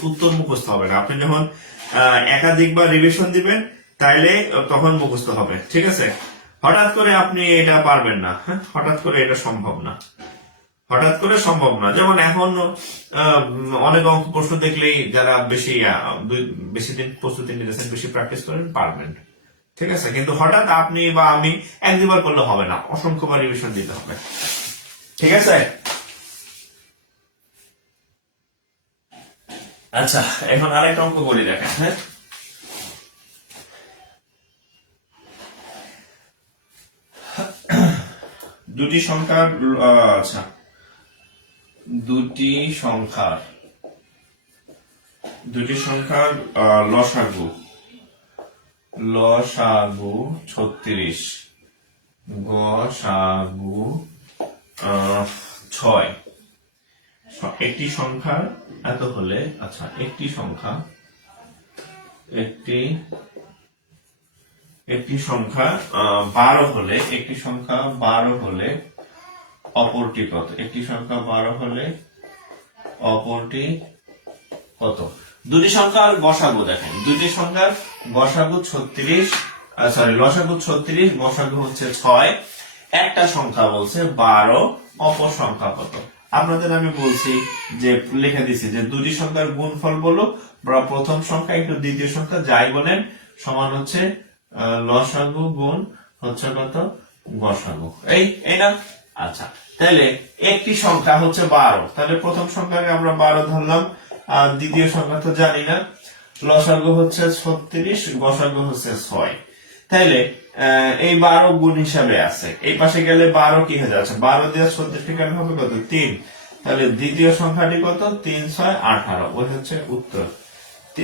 উত্তর মুখস্থ হবে না। আপনি যখন একাধিকবার রিভিশন দিবেন তাইলে তখন মুখস্থ হবে। ঠিক আছে, হঠাৎ করে আপনি এটা পারবেন না। হ্যাঁ, হঠাৎ করে এটা সম্ভব না। যেমন এখন অনেক অঙ্ক প্রশ্ন দেখলেই যারা বেশি দিন প্রস্তুতি নিতেছেন, বেশি প্র্যাকটিস করেন, পারবেন। ঠিক আছে, কিন্তু হঠাৎ আপনি বা আমি 1-2বার করলে হবে না, অসংখ্যবার রিভিশন দিতে হবে। ঠিক আছে। আচ্ছা, এখন আরেকটা অঙ্ক করি দেখেন। হ্যাঁ, দুটি সংখ্যার আচ্ছা, দুটি সংখ্যার লসাগু 36, গসাগু 6। একটি সংখ্যার এত হলে, আচ্ছা, একটি সংখ্যা একটি সংখ্যা 12 হলে, একটি সংখ্যা 12 হলে অপরটি কত? একটি সংখ্যা 12 হলে অপরটি কত? দুটি সংখ্যার গসাগু দেখেন, দুটি সংখ্যার গসাগু 36, সরি, লসাগু 36, গসাগু হচ্ছে 6। একটা সংখ্যা বলছে 12, অপর সংখ্যা কত? আপনাদের আমি বলছি যে লিখে দিছি যে দুটি সংখ্যার গুণফল বলো বা প্রথম সংখ্যা একটু দ্বিতীয় সংখ্যা যাই বলেন সমান হচ্ছে লসাগু গুণ হচ্ছে কত? গসাগু। এই না? আচ্ছা, তাহলে একটি সংখ্যা হচ্ছে 12, তাহলে প্রথম সংখ্যাকে আমরা 12 ধরলাম, আর দ্বিতীয় সংখ্যা তো জানি না। লসাগু হচ্ছে 36, গসাগু হচ্ছে 6। তাহলে এই 12 গুণ হিসাবে আছে, এই পাশে গেলে 12 কি হয়ে যাচ্ছে? 12 দিয়ে 36 কাটা হবে কত? 3। তাহলে দ্বিতীয় সংখ্যাটি কত? 3, 6, 18। ওই হচ্ছে উত্তর।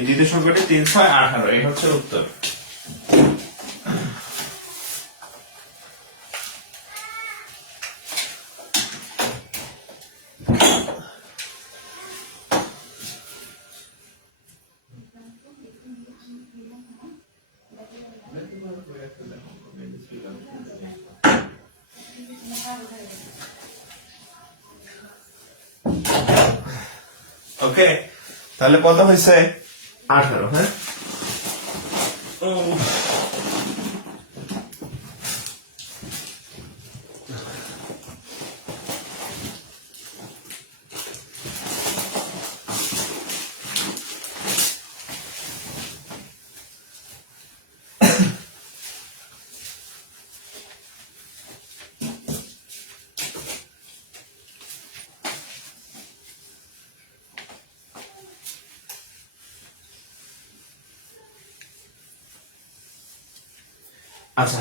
দ্বিতীয় সংখ্যাটি 3, 6, 18, এই হচ্ছে উত্তর। ওকে, তাহলে কত হয়েছে? 18। হ্যাঁ, আচ্ছা,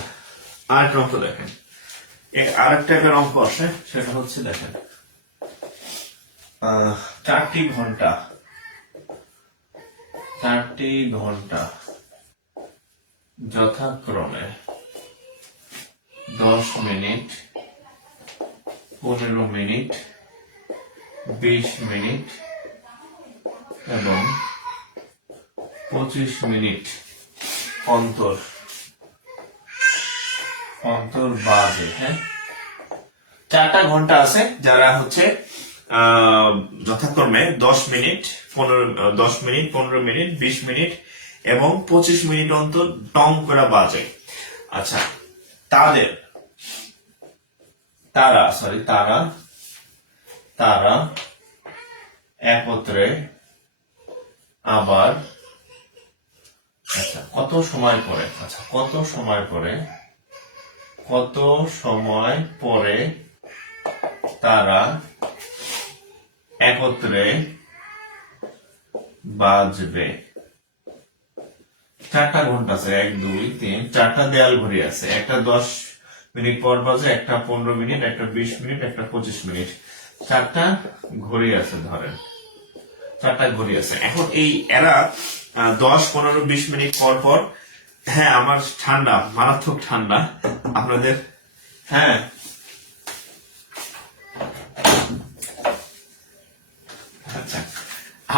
আরেকটা অঙ্ক দেখেন। আরেক টাইপের অঙ্ক আসে, সেটা হচ্ছে দেখেন, 4টি ঘন্টা যথাক্রমে 10 মিনিট, 15 মিনিট, 20 মিনিট এবং 25 মিনিট অন্তর বাজে। হ্যাঁ, 4টা ঘন্টা আছে যারা হচ্ছে যথাক্রমে 10 মিনিট, 15 মিনিট, 20 মিনিট এবং 25 মিনিট অন্তর টং করে বাজে। আচ্ছা, তারা একত্রে আবার, আচ্ছা, কত সময় পরে তারা একত্রে বাজবে? 4টা ঘন্টা আছে, 1, 2, 3, 4টা দেয়াল ঘড়ি আছে। একটা 10 মিনিট পর বাজে, একটা 15 মিনিট, একটা 20 মিনিট, একটা 25 মিনিট। 4টা ঘড়ি আছে, ধরেন 4টা ঘড়ি আছে। এখন এরা 10, 15, 20 মিনিট পর পর, হ্যাঁ, আমার ঠান্ডা, মারাত্মক ঠান্ডা আপনাদের। হ্যাঁ, আচ্ছা,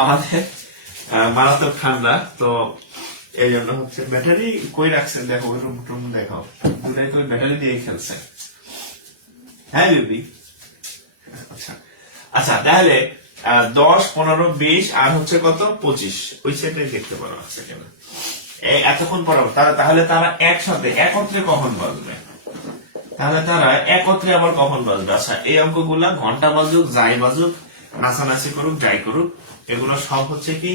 আমাদের মারাত্মক ঠান্ডা, তো এই জন্য হচ্ছে ব্যাটারি কই রাখছেন দেখো, রুম দেখাও, দুটাই তো ব্যাটারি দিয়ে খেলছে। হ্যাঁ বেবি, আচ্ছা, তাহলে 10, 15, 20 আর হচ্ছে কত? 25, ওই সেটাই দেখতে পারো। আচ্ছা, কেন এতক্ষণ পর তাহলে তারা একত্রে কখন বাজবে? আবার কখন বাজবে? আচ্ছা, এই অঙ্কগুলা ঘন্টা বাজুক, যাই বাজুক, নাচানাচি করুক, যাই করুক, এগুলো সব হচ্ছে কি,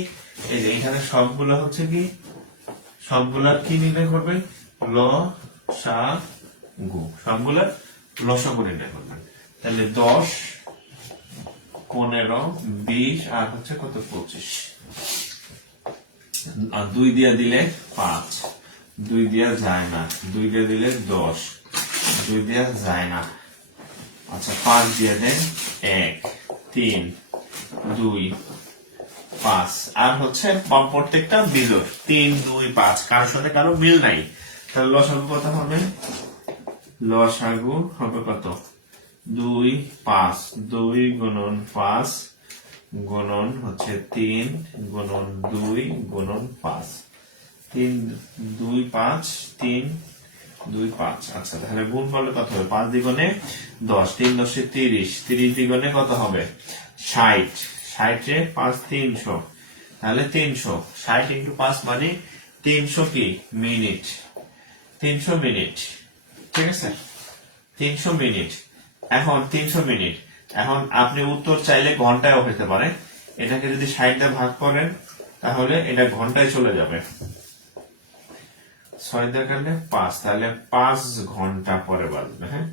এই যে এখানে সবগুলা হচ্ছে কি, সবগুলা কি নির্ণয় করবে? লসাগু। সবগুলা লসাগু নির্ণয় করবেন। তাহলে 10, 15, 20 আর হচ্ছে কত? 25। আর 2 দিয়ে দিলে 5, 2 দিয়ে যায় না, 2 দিয়ে দিলে 10, 2 দিয়ে যায় না। আচ্ছা 5 দিয়ে দেন 1, 3, 2, 5। আর হচ্ছে প্রত্যেকটা বিজোড় 3, 2, 5, কারোর সাথে কারো মিল নাই। তাহলে লসাগু কত হবে? লসাগু হবে কত? 2, 5, 2 গুণন 5 গুণন হচ্ছে 3 গুণন 2 গুণন 5, 3, 2, 5, 3, 2, 5। আচ্ছা তাহলে গুণ করলে কত হবে? 5 দ্বিগুণে 10, 3 10 30, 30 দ্বিগুণে কত হবে? 60, 60 এ 5 300, তাহলে 300, 60 ইন্টু 5 মানে 300 কি মিনিট, 300 মিনিট। ঠিক আছে, 300 মিনিট। এখন 300 মিনিট, এখন আপনি উত্তর চাইলে ঘন্টায়ও পেতে পারেন। এটাকে যদি 60 দিয়ে ভাগ করেন তাহলে এটা ঘন্টায় চলে যাবে। 6 দিয়ে কাটলে 5, তাহলে 5 ঘন্টা পরে বাজবে। হ্যাঁ,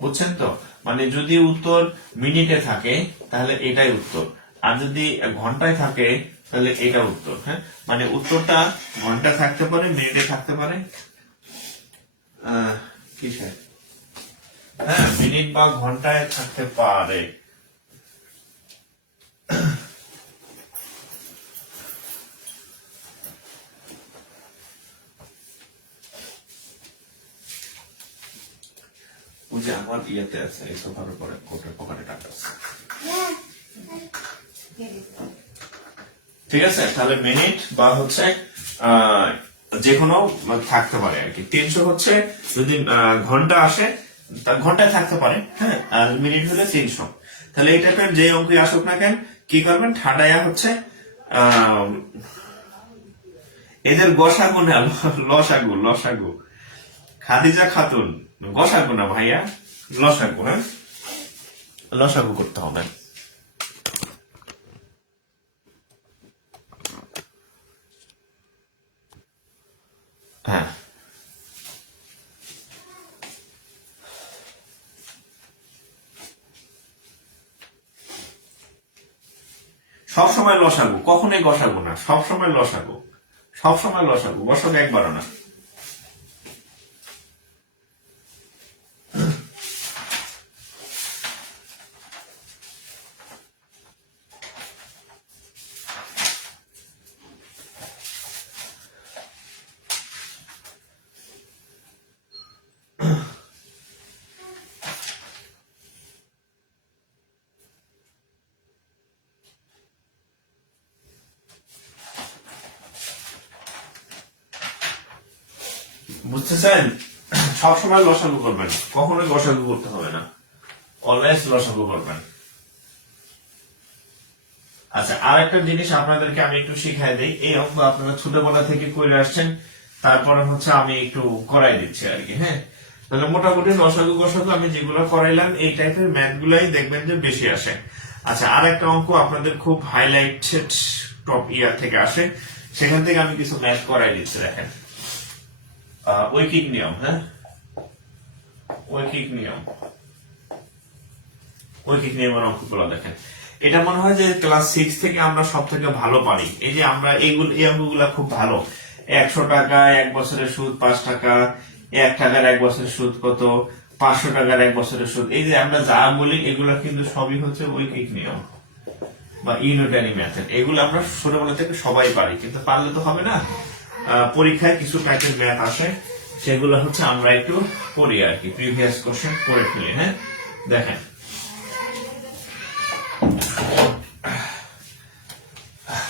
বুঝছেন তো? মানে যদি উত্তর মিনিটে থাকে তাহলে এটাই উত্তর, আর যদি ঘন্টায় থাকে তাহলে এটা উত্তর। হ্যাঁ, মানে উত্তরটা ঘন্টা থাকতে পারে, মিনিটে থাকতে পারে, কিসে? হ্যাঁ, মিনিট বা ঘন্টায় থাকতে পারে। ওই যে আমার ইয়েতে আছে, এই সোফার উপরে কোটের পকেটে টাকা আছে। ঠিক আছে, তাহলে মিনিট বা হচ্ছে যে কোনো থাকতে পারে আর কি। 300 হচ্ছে যদি ঘন্টা আসে তা ঘন্টায় থাকতে পারে। হ্যাঁ, আর মিনিট হলে 300। তাহলে এই টাইপের যে অঙ্কই আসুক না কেন, কি করবেন? ঠাডাইয়া হচ্ছে এদের গসাগু না লসাগু, লসাগু। খাদিজা খাতুন গসাগু না ভাইয়া, লসাগু। হ্যাঁ, লসাগু করতে হবে। হ্যাঁ, সবসময় লসাগু, কখনোই গসাগু না, সবসময় লসাগু, সবসময় লসাগু, গসাগু একবারও না। বুঝতেছেন? সবসময় লসাগু করবেন, কখনোই গসাগু করতে হবে না, অলওয়েজ লসাগু করবেন। আচ্ছা, আর একটা জিনিস আপনাদেরকে আমি একটু শিখাই দিই। এই অঙ্ক আপনারা ছোটবেলা থেকে করে আসছেন, তারপরে হচ্ছে আমি একটু করাই দিচ্ছি আর কি। হ্যাঁ, তাহলে মোটামুটি লসাগু গসাগু আমি যেগুলো করাইলাম এই টাইপের ম্যাথ গুলাই দেখবেন যে বেশি আসে। আচ্ছা, আর একটা অঙ্ক আপনাদের খুব হাইলাইটেড টপ ইয়ার থেকে আসে, সেখান থেকে আমি কিছু ম্যাথ করাই দিচ্ছি। দেখেন, ঐকিক নিয়ম। হ্যাঁ, ঐকিক নিয়ম, ঐকিক নিয়মের অঙ্কগুলো দেখেন। এটা মনে হয় যে ক্লাস 6 থেকে আমরা সব থেকে ভালো পারি। এই যে আমরা এইগুলো, এই অঙ্কগুলো খুব ভালো। 100 টাকা 1 বছরের সুদ 5 টাকা, 1 টাকার 1 বছরের সুদ কত, 500 টাকার 1 বছরের সুদ। এই যে আমরা যা বলি এগুলো কিন্তু সবই হচ্ছে ঐকিক নিয়ম বা ইউনিটারি মেথড। এগুলো আমরা ছোটবেলা থেকে সবাই পারি, কিন্তু পারলে তো হবে না। পরীক্ষায় কিছু টাইপের ম্যাথ আসে, সেগুলো হচ্ছে আমরা একটু করি আর কি, প্রিভিয়াস কোশ্চেন করে ফেলি। হ্যাঁ, দেখেন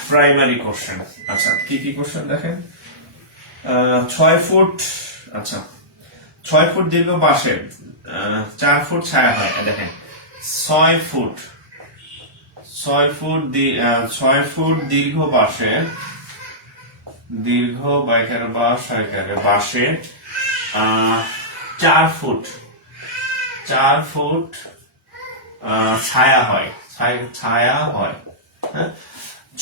প্রাইমারি কোশ্চেন। আচ্ছা, কি কি কোশ্চেন দেখেন। 6 ফুট, আচ্ছা 6 ফুট দীর্ঘ বাঁশের 4 ফুট ছায়া হয়। দেখেন 6 ফুট, 6 ফুট 6 ফুট দীর্ঘ বাঁশের, দীর্ঘ বাইকার বাঁশ বাঁশের 4 ফুট, 4 ফুট ছায়া হয়, ছায়া হয়। হ্যাঁ,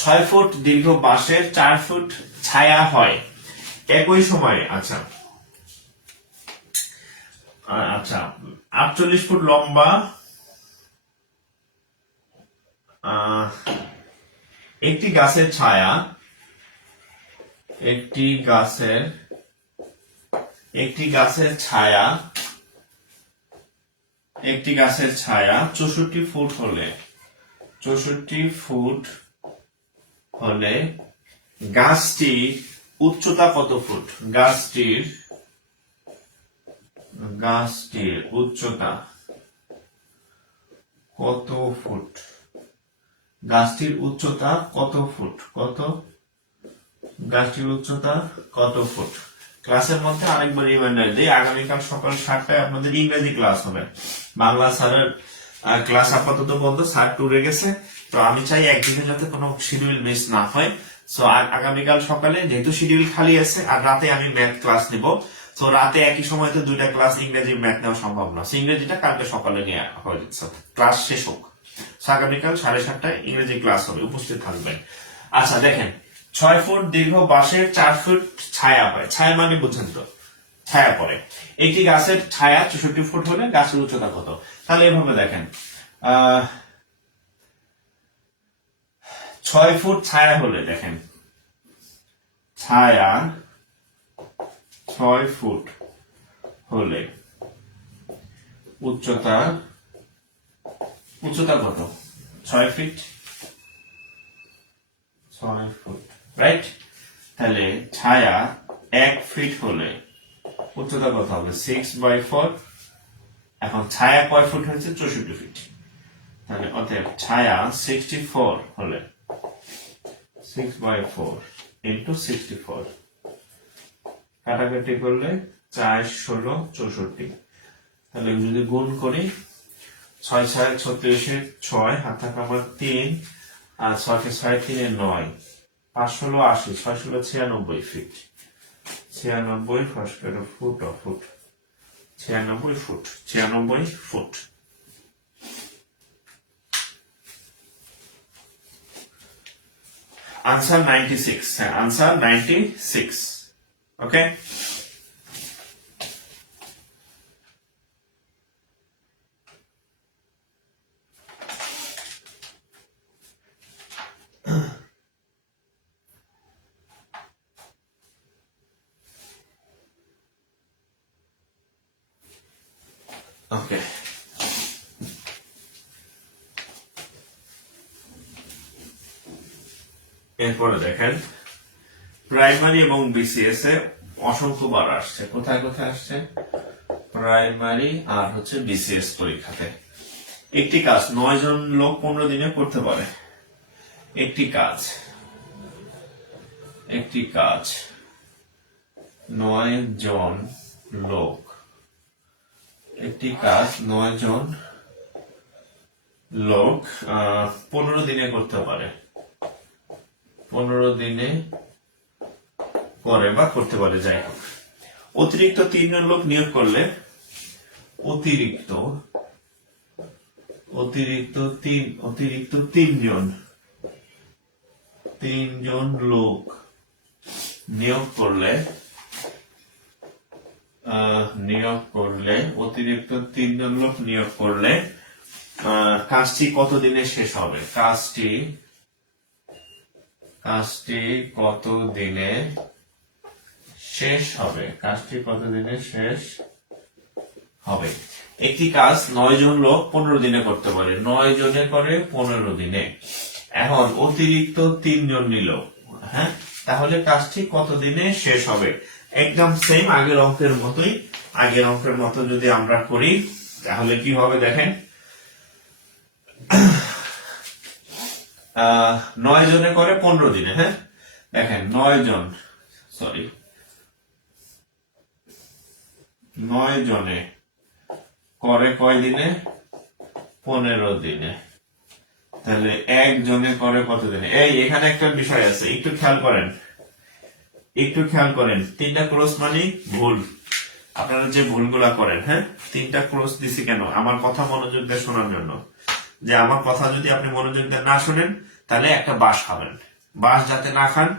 6 ফুট দীর্ঘ বাঁশের 4 ফুট ছায়া হয় একই সময়ে। আচ্ছা আচ্ছা 48 ফুট লম্বা একটি গাছের ছায়া একটি গাছের ছায়া 64 ফুট হলে গাছটির উচ্চতা কত ফুট? গাছটির উচ্চতা কত ফুট? গাছটির উচ্চতা কত ফুট? ক্লাসের মধ্যে আরেকবার রিমাইন্ডার দিই, আগামীকাল সকাল 7টায় আপনাদের ইংরেজি ক্লাস হবে। বাংলা স্যারের ক্লাস আপাতত বন্ধ, স্যার ট্যুরে গেছে। তো আমি চাই একদিকে যাতে কোনো শিডিউল মিস না হয়। সো আগামীকাল সকালে যেহেতু শিডিউল খালি আছে, আর রাতে আমি ম্যাথ ক্লাস নিব। তো রাতে একই সময়তে 2টা ক্লাস ইংরেজি ম্যাথ নেওয়া সম্ভব না। ইংরেজিটা কালকে সকালে নিয়ে হয়ে যাচ্ছে, ক্লাস শেষ হোক। আগামীকাল 7:30টায় ইংরেজি ক্লাস হবে, উপস্থিত থাকবেন। আচ্ছা দেখেন, 6 ফুট দীর্ঘ বাঁশের 4 ফুট ছায়া হয়। ছায়া মানে বুঝছেন তো, ছায়া পড়ে। একটি গাছের ছায়া 64 ফুট হলে গাছের উচ্চতা কত? তাহলে এভাবে দেখেন, 6 ফুট ছায়া হলে, দেখেন ছায়া 6 ফুট হলে উচ্চতা কত? 6 ফিট, 6 ফুট, রাইট? তাহলে ছায়া 1 ফিট হলে উচ্চতা কত হবে? 6/4। এখন ছায়া কয় ফুট হয়েছে? 64 ফিট। তাহলে অতএব ছায়া 64 হলে 6/4 ইন্টু 64, কাটাকাটি করলে 4 16 64। তাহলে যদি গুণ করি, 6 6 36 6, হাত থাকা আমার 3, আর 6 6 3 9, 5 16 80, 6 16 96 feet. 96 first foot of foot, 96 foot. Answer 96। হ্যাঁ, আনসার 96। ওকে, ওকে। এরপরে দেখেন, প্রাইমারি এবং বিসিএস এ অসংখ্যবার আসছে। কোথায় আসছে? প্রাইমারি আর হচ্ছে বিসিএস পরীক্ষাতে। একটি কাজ 9 জন লোক 15 দিনে করতে পারে। একটি কাজ 9 জন লোক 15 দিনে করতে পারে। 15 দিনে করে বা করতে পারে, যাই হোক। অতিরিক্ত 3 জন লোক নিয়োগ করলে, অতিরিক্ত 3 জন লোক নিয়োগ করলে অতিরিক্ত 3 জন লোক নিয়োগ করলে কাজটি কত দিনে শেষ হবে? কাজটি কত দিনে শেষ হবে? একটি কাজ 9 জন লোক 15 দিনে করতে পারে। 9 জনে করে 15 দিনে। এখন অতিরিক্ত 3 জন নিল, হ্যাঁ, তাহলে কাজটি কত দিনে শেষ হবে? একদম সেম আগের অঙ্কের মতোই। আগের অঙ্কের মতো যদি আমরা করি, তাহলে কি হবে দেখেন, 9 জনে করে 15 দিনে। হ্যাঁ, দেখেন 9 জনে করে কয় দিনে? 15 দিনে। তাহলে 1 জনে করে কত দিনে? এখানে একটা বিষয় আছে, একটু খেয়াল করেন। 3টা ক্রস মানে ভুল। আপনারা যে ভুলগুলা করেন, হ্যাঁ, 3টা ক্রস দিছি কেন? আমার কথা মনোযোগ দিয়ে শোনার জন্য। যে আমার কথা যদি আপনি মনোযোগ দিয়ে না শোনেন, তাহলে একটা বাঁশ খাবেন। বাঁশ যাতে না খান,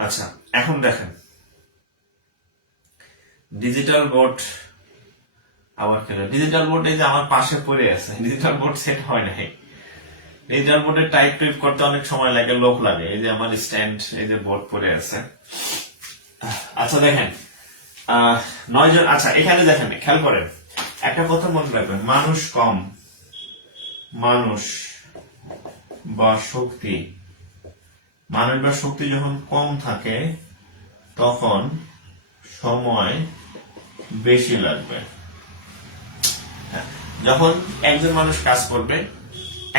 আচ্ছা এখন দেখেন, ডিজিটাল বোর্ড আবার কেন ডিজিটাল বোর্ড এই যে আমার পাশে পড়ে আছে, ডিজিটাল বোর্ড সেট হয় নাই। ডিজিটাল বোর্ডে টাইপ টাইপ করতে অনেক সময় লাগে, লোক লাগে। এই যে আমার স্ট্যান্ড, এই যে বোর্ড পড়ে আছে। আচ্ছা দেখেন 9 জন। আচ্ছা এখানে দেখেন, খেয়াল করেন একটা কথা মনে রাখবেন, মানুষ কম, মানুষ বা শক্তি, মানুষ বা শক্তি যখন কম থাকে তখন সময় বেশি লাগবে। যখন একজন মানুষ কাজ করবে,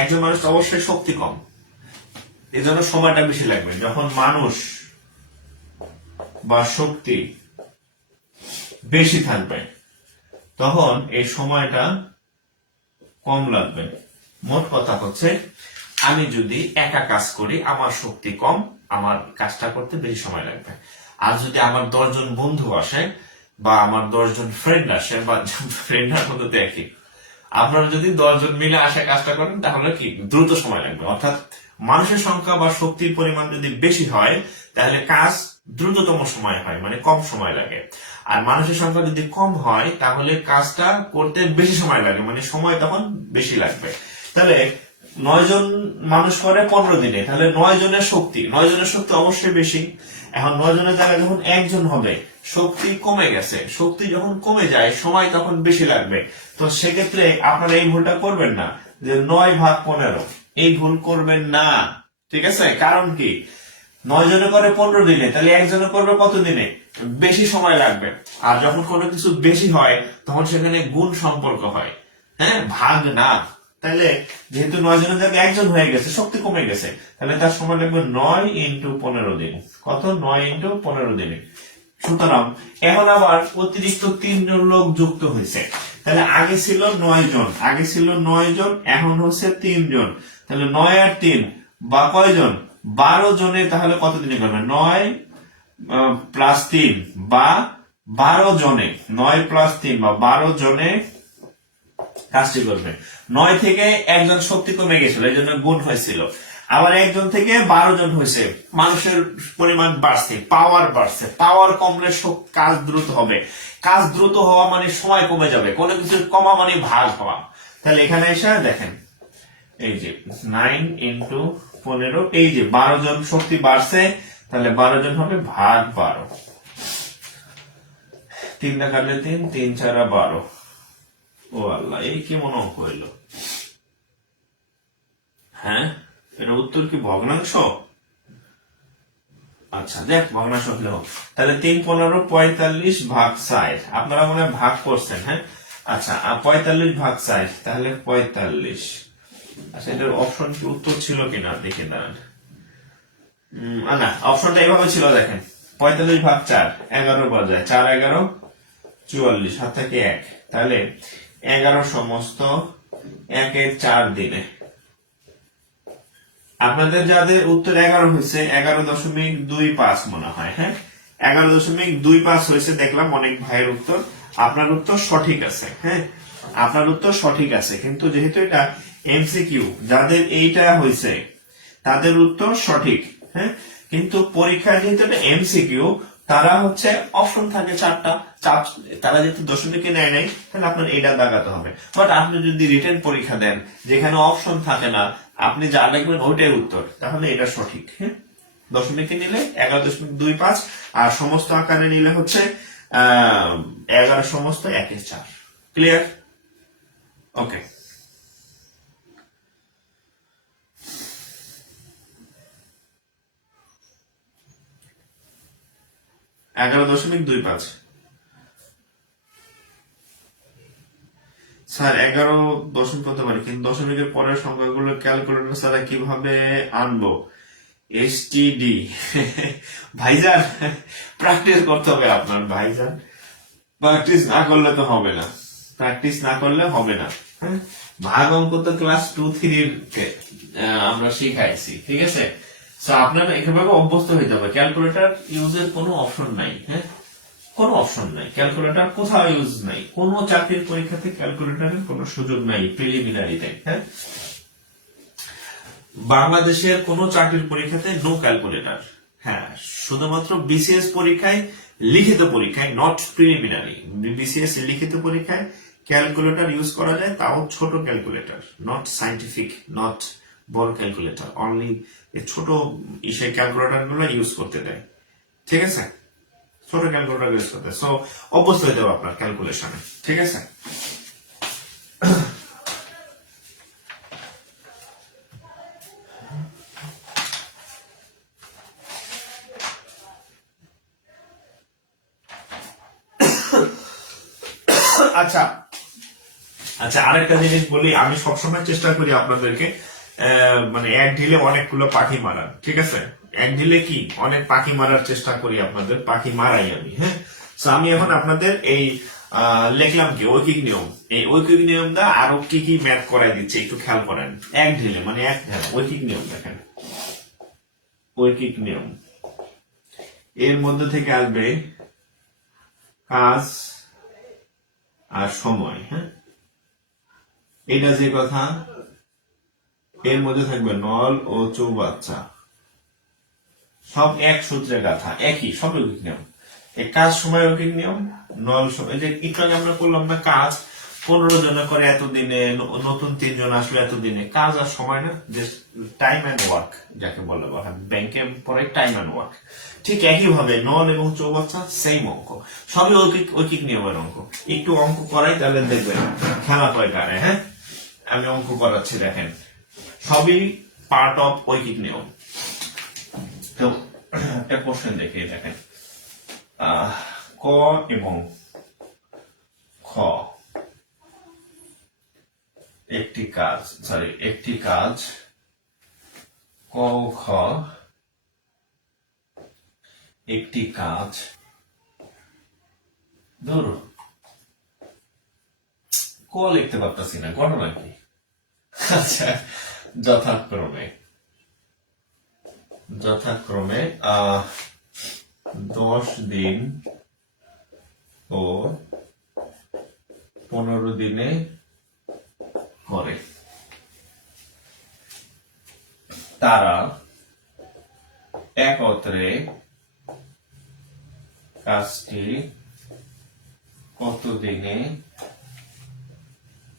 একজন মানুষ অবশ্যই শক্তি কম, এই জন্য সময়টা বেশি লাগবে। যখন মানুষ বা শক্তি বেশি থাকবে তখন এই সময়টা কম লাগবে। মোট কথা হচ্ছে, আমি যদি একা কাজ করি, আমার শক্তি কম, আমার কাজটা করতে বেশি সময় লাগবে। আর যদি আমার 10 জন বন্ধু আসে বা আমার 10 জন ফ্রেন্ড আসে, বা ফ্রেন্ডের মধ্যে দেখি, আপনারা যদি 10 জন মিলে আসে কাজটা করেন, তাহলে কি দ্রুত সময় লাগবে। অর্থাৎ মানুষের সংখ্যা বা শক্তির পরিমাণ যদি বেশি হয় তাহলে কাজ দ্রুততম সময় হয়, মানে কম সময় লাগে। আর মানুষের সংখ্যা যদি কম হয় তাহলে কাজটা করতে বেশি সময় লাগে, মানে সময় তখন বেশি লাগবে। তাহলে 9 জন মানুষ করে 15 দিনে, তাহলে 9 জনের শক্তি, 9 জনের শক্তি অবশ্যই বেশি। এখন 9 জনের জায়গায় যখন একজন হবে, শক্তি কমে গেছে, শক্তি যখন কমে যায় সময় তখন বেশি লাগবে। তো সেক্ষেত্রে আপনারা এই ভুলটা করবেন না যে 9/15, এই ভুল করবেন না, ঠিক আছে? কারণ কি, 9 জনে করে 15 দিনে, তাহলে একজনে করবে কত দিনে? বেশি সময় লাগবে। আর যখন কোনো কিছু বেশি হয় তখন সেখানে গুণ সম্পর্ক হয়, হ্যাঁ, ভাগ না। তাহলে যেহেতু 9 জনের জায়গায় একজন হয়ে গেছে, শক্তি কমে গেছে, তাহলে তার সময় লাগবে 9 × 15 দিন। কত? 9 × 15 দিনে। সুতরাং এখন আবার অতিরিক্ত 3 জন লোক যুক্ত হয়েছে। তাহলে আগে ছিল 9 জন, আগে ছিল 9 জন, এখন হচ্ছে 3 জন। তাহলে 9 আর 3 বা কয়জন? 12 জনে। তাহলে কত দিনে করবে? 9 + 3 বা 12 জনে, 9 + 3 বা 12 জনে কাজটি করবে। 9 থেকে একজন শক্তি কমে গেছিল, এই জন্য গুণ হয়েছিল। আবার একজন থেকে 12 জন হয়েছে, মানুষের পরিমাণ বাড়ছে, পাওয়ার বাড়ছে। পাওয়ার কমলে কাজ দ্রুত হবে। কাজ দ্রুত হওয়া মানে সময় কমে যাবে, কোনো কিছু কমা মানে ভাগ হওয়া। তাহলে এখানে এসে দেখেন, এই যে 9 × 15, এই যে 12 জন শক্তি বাড়ছে, তাহলে 12 জন হবে ভাগ 12। 3 দা কাটলে 3, 3 × 4 = 12। ও আল্লাহ, এই কেমন অঙ্ক হইলো? হ্যাঁ, এর উত্তর কি ভগ্নাংশ? আচ্ছা দেখ, ভগ্নাংশ হলে হোক। তাহলে 3 × 15 = 45/60। আপনারা মনে হয় ভাগ করছেন, হ্যাঁ? আচ্ছা, 45/60, তাহলে 45। আচ্ছা, এটার অপশন কি উত্তর ছিল কিনা দেখে দাঁড়ান। না, অপশনটা এইভাবে ছিল, দেখেন 45/4, 11 বাজায় 4 11 44, হাত থেকে 1, তাহলে 11 সমস্ত 1 এর 4 দিনে। আপনাদের যাদের উত্তর 11 হয়েছে, 11.25 মনে হয়, হ্যাঁ, 11.25 হয়েছে দেখলাম অনেক ভাইয়ের উত্তর। আপনার উত্তর সঠিক আছে, হ্যাঁ, আপনার উত্তর সঠিক আছে। কিন্তু যেহেতু এটা এমসিকিউ, যাদের এইটা হয়েছে তাদের উত্তর সঠিক, হ্যাঁ। কিন্তু পরীক্ষায় যেহেতু এটা এমসিকিউ, তারা হচ্ছে অপশন থাকে 4টা, তারা যেহেতু দশমিকে নেয় নাই, তাহলে আপনার এটা দাগাতে হবে। বাট আপনি যদি রিটেন পরীক্ষা দেন যেখানে অপশন থাকে না, আপনি যা লিখবেন ওইটাই উত্তর, তাহলে এটা সঠিক, হ্যাঁ। দশমিকে নিলে 11.25, আর সমস্ত আকারে নিলে হচ্ছে 11 সমস্ত 1 এর 4। ক্লিয়ার? ওকে। 11.25। স্যার 11 দশমিক হতে পারে, কিন্তু দশমিকের পরের সংখ্যাগুলো ক্যালকুলেটর ছাড়া কিভাবে আনবো? এসটিডি ভাইজান, প্র্যাকটিস করতে হবে আপনার ভাইজান। প্র্যাকটিস না করলে তো হবে না, প্র্যাকটিস না করলে হবে না, হ্যাঁ। ভাগ অঙ্ক তো ক্লাস 2-3 আমরা শিখাইছি, ঠিক আছে? তো আপনার এভাবে অভ্যস্ত হইতে হবে। ক্যালকুলেটর ইউজের কোনো অপশন নাই, হ্যাঁ, কোনো অপশন নাই। ক্যালকুলেটর কোথাও ইউজ নাই, কোনো চাকরির পরীক্ষাতে ক্যালকুলেটরের কোনো সুযোগ নাই প্রিলিমিনারিতে, হ্যাঁ। বাংলাদেশের কোন চাকরির পরীক্ষাতে নো ক্যালকুলেটর, হ্যাঁ, শুধুমাত্র বিসিএস পরীক্ষায়, লিখিত পরীক্ষায়, নট প্রিলিমিনারি, বিসিএস লিখিত পরীক্ষায় ক্যালকুলেটর ইউজ করা যায়, তাও ছোট ক্যালকুলেটর, নট সাইন্টিফিক, নট বড় ক্যালকুলেটর, অনলি ছোট সেই ক্যালকুলেটর গুলো ইউজ করতে দেয়। ঠিক আছে, ছোট ক্যালকুলেটর ইউজ করতে, সো অভ্যস্ত হয়ে যাবে আপনার ক্যালকুলেশনে। ঠিক আছে, আচ্ছা আচ্ছা, আরেকটা জিনিস বলি, আমি সবসময় চেষ্টা করি আপনাদেরকে মানে এক ঢিলে অনেকগুলো পাখি মারার। ঠিক আছে, এক ঢিলে কি অনেক পাখি মারার চেষ্টা করি, আপনাদের পাখি মারাই আমি। হ্যাঁ, তো আমি এখন আপনাদের এই লিখলাম কি ঐকিক নিয়ম, এই ঐকিক নিয়মটা আরো কি কি ম্যাথ করাই দিচ্ছে একটু খেয়াল করেন। এক ঢিলে মানে এক ঢেলে ঐকিক নিয়ম দেখেন, ঐকিক নিয়ম এর মধ্যে থেকে আসবে কাজ আর সময়। হ্যাঁ, এটা যে কথা, এর মধ্যে থাকবে নল ও চৌবাচ্চা, সব এক সূত্রে গাথা, একই, সব ঐকিক নিয়ম। এই কাজ সময় ঐকিক নিয়ম, নল সময়, যে একটু আগে আমরা করলাম না কাজ 15 জন করে এতদিনে, নতুন 3 জন আসলে এতদিনে, কাজ আর সময় না, জাস্ট টাইম অ্যান্ড ওয়ার্ক যাকে বলে, ব্যাংকে পরে টাইম অ্যান্ড ওয়ার্ক। ঠিক একই ভাবে নল এবং চৌবাচ্চা সেম অঙ্ক, সবই ঐকিক ঐকিক নিয়মের অঙ্ক। একটু অঙ্ক করাই তাহলে দেখবেন খেলা কয় কারে। হ্যাঁ, আমি অঙ্ক করাচ্ছি দেখেন, সবই পার্ট অফ ঐকিক নিয়ম। তো একটা কোশ্চেন দেখে দেখেন, ক এবং খ একটি কাজ, একটি কাজ, ক ও খ একটি কাজ, ধরো ক লিখতে পারতেছি না, ঘটনা কি? আচ্ছা, যথাক্রমে যথাক্রমে 10 দিন ও 15 দিনে করে, তারা একত্রে কাজটি কত দিনে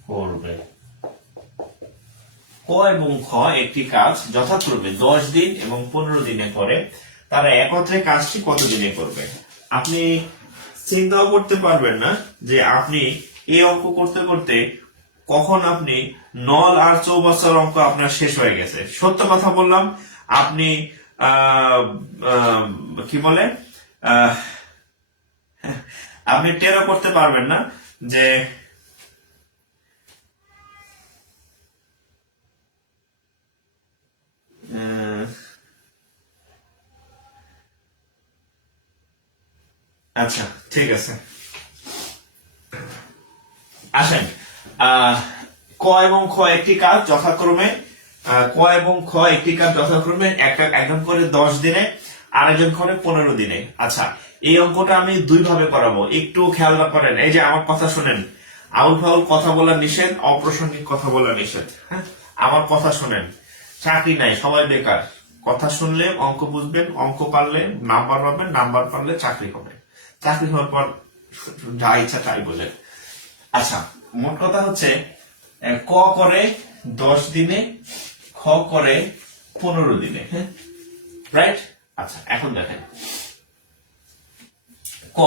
করবে? ক এবং খ একটি কাজ যথাক্রমে 10 দিন এবং 15 দিনে করে, তারা একত্রে কাজটি কত দিনে করবে? আপনি চিন্তাও করতে পারবেন না যে আপনি এই অঙ্ক করতে করতে কখন আপনি নল আর চৌবাচ্চার অঙ্ক আপনার শেষ হয়ে গেছে। সত্য কথা বললাম, আপনি কি বলে আপনি টেরও করতে পারবেন না যে আচ্ছা ঠিক আছে, আসেন, ক এবং খ একটি কাজ যথাক্রমে, ক এবং খ একটি কাজ যথাক্রমে একজন করে 10 দিনে, আরেকজন করে 15 দিনে। আচ্ছা, এই অঙ্কটা আমি দুই ভাবে করাবো, একটু খেয়াল করেন। এই যে আমার কথা শুনেন, আউল ফাউল কথা বলা নিষেধ, অপ্রাসঙ্গিক কথা বলা নিষেধ। হ্যাঁ, আমার কথা শুনেন, চাকরি নাই, সবাই বেকার। কথা শুনলে অঙ্ক বুঝবেন, অঙ্ক পারলে নাম্বার পাবেন, নাম্বার পারলে চাকরি হবে, চাকরি হওয়ার পর যা ইচ্ছা তাই বলে। আচ্ছা, মোট কথা হচ্ছে ক করে 10 দিনে, খ করে 15 দিনে। হ্যাঁ, রাইট। আচ্ছা, এখন দেখেন, ক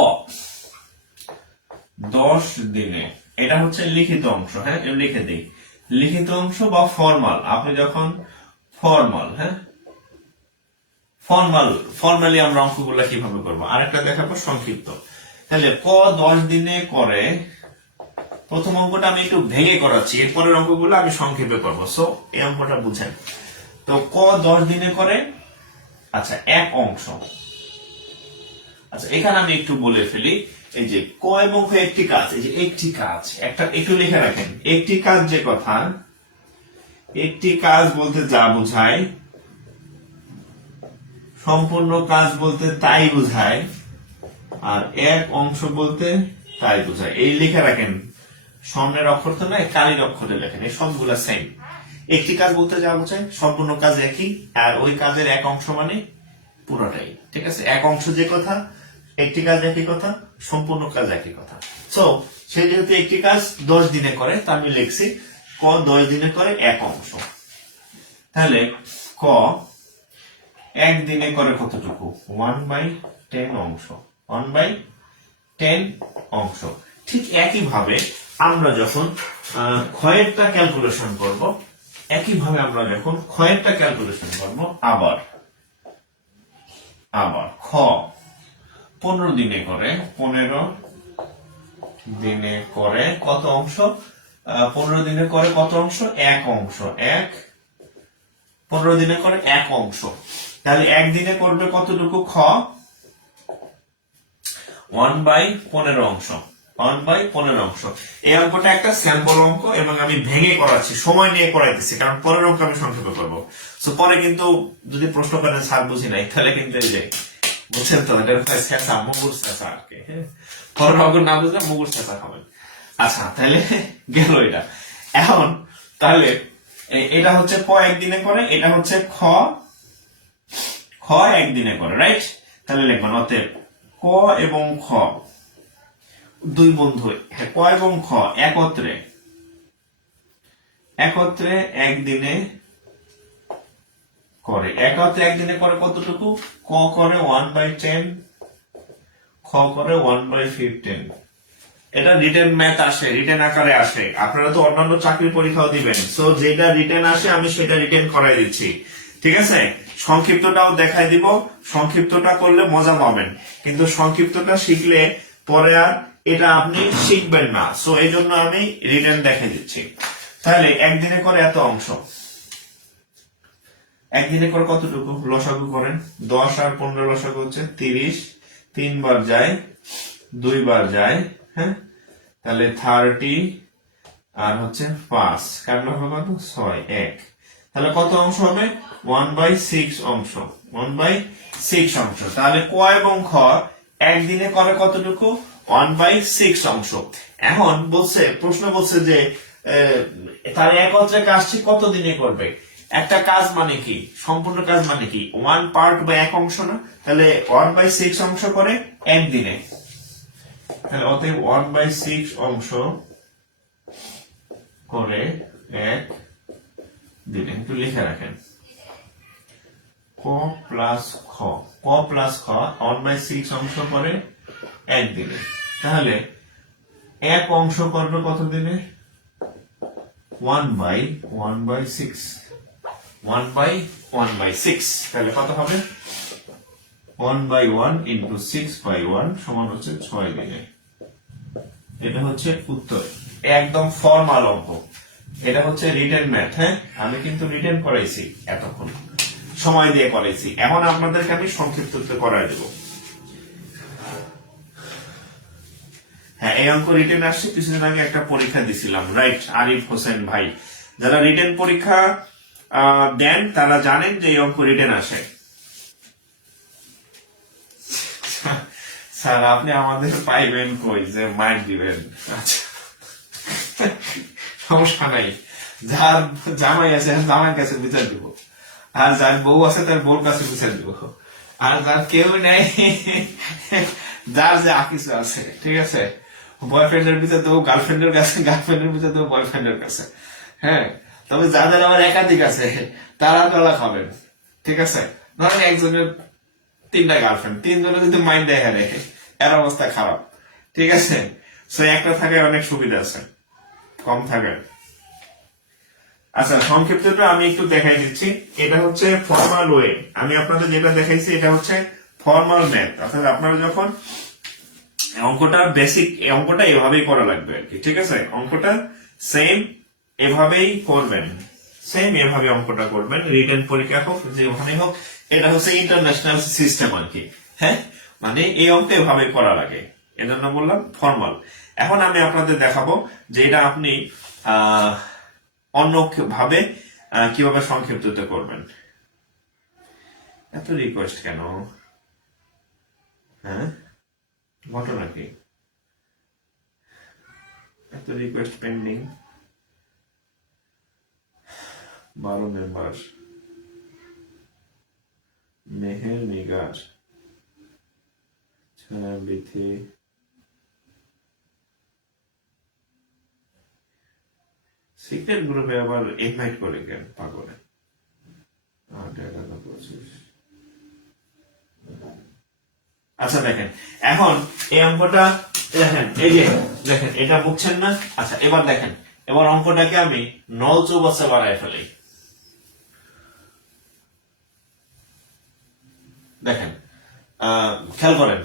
10 দিনে, এটা হচ্ছে লিখিত অংশ। হ্যাঁ, লিখে দিই, লিখিত অংশ বা ফর্মাল। আপনি যখন ফর্মাল, হ্যাঁ ফর্মালি আমরা অঙ্কগুলো কিভাবে করবো আরেকটা দেখাবো সংক্ষিপ্ত। তাহলে ক 10 দিনে করে, প্রথম অঙ্কটা আমি একটু ভেঙে করাচ্ছি, এরপরের অঙ্কগুলো আমি সংক্ষেপে করবো, সো এই অঙ্কটা বুঝেন। তো ক 10 দিনে করে, আচ্ছা এক অংশ। আচ্ছা, এখানে আমি একটু বলে ফেলি, এই যে ক এবং খ একটি কাজ, এই যে একটি কাজ, একটা একটু লিখে রাখেন, একটি কাজ যে কথা, একটি কাজ বলতে যা বোঝায়, সম্পূর্ণ কাজ বলতে তাই বোঝায়, আর এক অংশ বলতে তাই বোঝায়। এই লিখে রাখেন, স্বর্ণের অক্ষর তো নয়, কালির অক্ষরে লেখেন, এই সবগুলা সেম। একটি কাজ বলতে যা বোঝায়, সম্পূর্ণ কাজ একই, আর ওই কাজের এক অংশ মানে পুরোটাই। ঠিক আছে, এক অংশ যে কথা, একটি কাজ একই কথা, সম্পূর্ণ কাজ একই কথা। সো সে যেহেতু একটি কাজ 10 দিনে করে, তা আমি লিখছি ক 10 দিনে করে 1 অংশ। তাহলে ক 1 দিনে করে কতটুকু? 1/10 অংশ, 1/10 অংশ। ঠিক একইভাবে আমরা যখন ক্ষয়েরটা ক্যালকুলেশন করব, একইভাবে আমরা যখন ক্ষয়েরটা ক্যালকুলেশন করব, আবার খ 15 দিনে করে, 15 দিনে করে কত অংশ? 15 দিনে করে কত অংশ? 1 অংশ। 15 দিনে করে 1 অংশ। তাহলে 1 দিনে করবে কতটুকু? খ 1/15 অংশ, 1/15 অংশ। এই অঙ্কটা একটা স্যাম্পল অঙ্ক এবং আমি ভেঙে করাচ্ছি, সময় নিয়ে করাইতেছি, কারণ পরের অঙ্ক আমি সংক্ষেপে করবো। সো পরে কিন্তু যদি প্রশ্ন করেন স্যার বুঝি নাই, তাহলে কিন্তু এই যে বুঝছেন তো, এটা শেষা মুগুর শেষা আর কি। পরের অঙ্ক না বুঝলে মুগুর শেষা খাবেন। আচ্ছা, তাহলে গেল এটা। এখন তাহলে এটা হচ্ছে ক 1 দিনে করে, এটা হচ্ছে খ 1 দিনে করে, রাইট? তাহলে লিখবেন অতএব ক এবং খ দুই বন্ধু, ক এবং খ একত্রে 1 দিনে করে, একত্রে 1 দিনে করে কতটুকু? ক করে 1/10, খ করে 1/15। এটা রিটেন ম্যাথ আসে, রিটেন আকারে আসে। আপনারা তো অন্যান্য চাকরির পরীক্ষাও দিবেন, সো যেটা রিটেন আসে আমি সেটা রিটেন করাই দিচ্ছি, ঠিক আছে? সংক্ষিপ্তটাও দেখাই দিব, সংক্ষিপ্তটা করলে মজা পাবেন, কিন্তু সংক্ষিপ্তটা শিখলে পরে আর এটা আপনি শিখবেন না, সো এই জন্য আমি রিটেন দেখাই দিচ্ছি। তাহলে 1 দিনে করে এত অংশ, 1 দিনে করে কতটুকু? লসাগু করেন, 10 আর 15 লসাগু হচ্ছে 30, 3 বার যায়, 2 বার যায়, হ্যাঁ? তাহলে 30 আর হচ্ছে 5, কাটলে হবে কত? 6, 1। তাহলে কত অংশ হবে? 1/6 অংশ, 1/6 অংশ। তাহলে ক এবং খ 1 দিনে করে কতটুকু? 1/6 অংশ। এখন বলছে, প্রশ্ন বলছে যে তার একত্রে কাজটি কত দিনে করবে? একটা কাজ মানে কি? সম্পূর্ণ কাজ মানে কি? 1 পার্ট বা 1 অংশ না? তাহলে 1/6 অংশ করে 1 দিনে। তাহলে অতএব 1/6 অংশ করে 1 দিনে। একটু লিখে রাখেন, ক প্লাস খ, ক প্লাস খ 1/6 অংশ করে 1 দিনে। তাহলে 1 অংশ করবে কত দিনে? 1/6, 1/6। তাহলে কত হবে? 1/1 ইন্টু 6/1 সমান হচ্ছে 6 দিনে। এটা হচ্ছে উত্তর, একদম ফর্মাল অঙ্ক। এটা হচ্ছে রিটেন ম্যাথ, হ্যাঁ? আমি কিন্তু রিটেন করাইছি, এতক্ষণ সময় দিয়ে করাইছি। এখন আপনাদেরকে আমি সংক্ষিপ্ত করাই দেব। হ্যাঁ, এই অঙ্ক রিটেন আসছে, কিছুদিন আগে একটা পরীক্ষা দিছিলাম, রাইট? আরিফ হোসেন ভাই, যারা রিটেন পরীক্ষা দেন তারা জানেন যে এই অঙ্ক রিটেন আসে। স্যার আপনি আমাদের পাইবেন কই যে মাইক দিবেন? আচ্ছা, সমস্যা নাই, যার জামাই আছে জামাইয়ের কাছে বিচার দিব, আর যার বউ আছে তার বউর কাছে বিচার দিব, আর যার কেউ নেই, যার যা কিছু আছে, ঠিক আছে? বয়ফ্রেন্ডের বিচার দেবো গার্লফ্রেন্ডের কাছে, গার্লফ্রেন্ডের বিচার দেবো বয়ফ্রেন্ডের কাছে, হ্যাঁ? তবে যাদের আমার একাধিক আছে তারা তোলা খাবেন, ঠিক আছে? ধরেন একজনের 3টা গার্লফ্রেন্ড, 3 জনে যদি মাইন্ড দেয় হারে, এর অবস্থা খারাপ, ঠিক আছে? সো একটা থাকে অনেক সুবিধা আছে, কম থাকে। আচ্ছা, সংক্ষিপ্তটা আমি একটু দেখাই দিচ্ছি। এটা হচ্ছে ফর্মাল ওয়ে, আমি আপনাদের যেটা দেখাইছি এটা হচ্ছে ফর্মাল ম্যাথ। অর্থাৎ আপনারা যখন অঙ্কটা বেসিক, অঙ্কটা এভাবেই করা লাগবে আর কি, ঠিক আছে? অঙ্কটা সেম এভাবেই করবেন, সেম এভাবে অঙ্কটা করবেন, রিটেন পরীক্ষা হোক যে ওখানে হোক। এটা হচ্ছে ইন্টারন্যাশনাল সিস্টেম আর কি, হ্যাঁ? মানে এই অঙ্ক এভাবে করা লাগে, এজন্য বললাম ফর্মাল। এখন আমি আপনাদের দেখাবো যে এটা আপনি অন্য ভাবে কিভাবে সংক্ষিপ্ততে করবেন। এত রিকোয়েস্ট কেন? হ্যাঁ, ঘটনা কি? এত request pending, 12 member, Meher Nigar, ছায়া বিথি, সিক্রেট গ্রুপে আবার ইনভাইট করে কেন পাগলে? 8, 11, 25। আচ্ছা দেখেন, এখন এই অঙ্কটা দেখেন, এই যে দেখেন, এটা বুঝছেন না? আচ্ছা এবার দেখেন, এবার অঙ্কটাকে আমি নল চৌবাচ্চা বানায় ফেলি। দেখেন, খেয়াল করেন,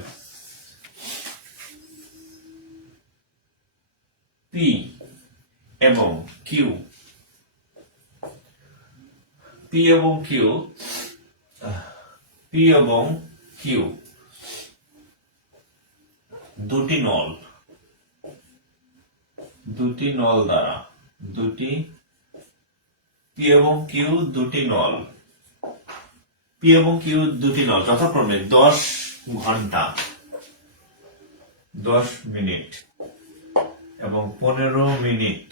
পি এবং কিউ, পি এবং কিউ, পি এবং কিউ দুটি নল, দুটি নল দ্বারা, দুটি পি এবং কিউ দুটি নল, পি এবং কিউ দুটি নল যথাক্রমে 10 ঘন্টা, 10 মিনিট এবং 15 মিনিট,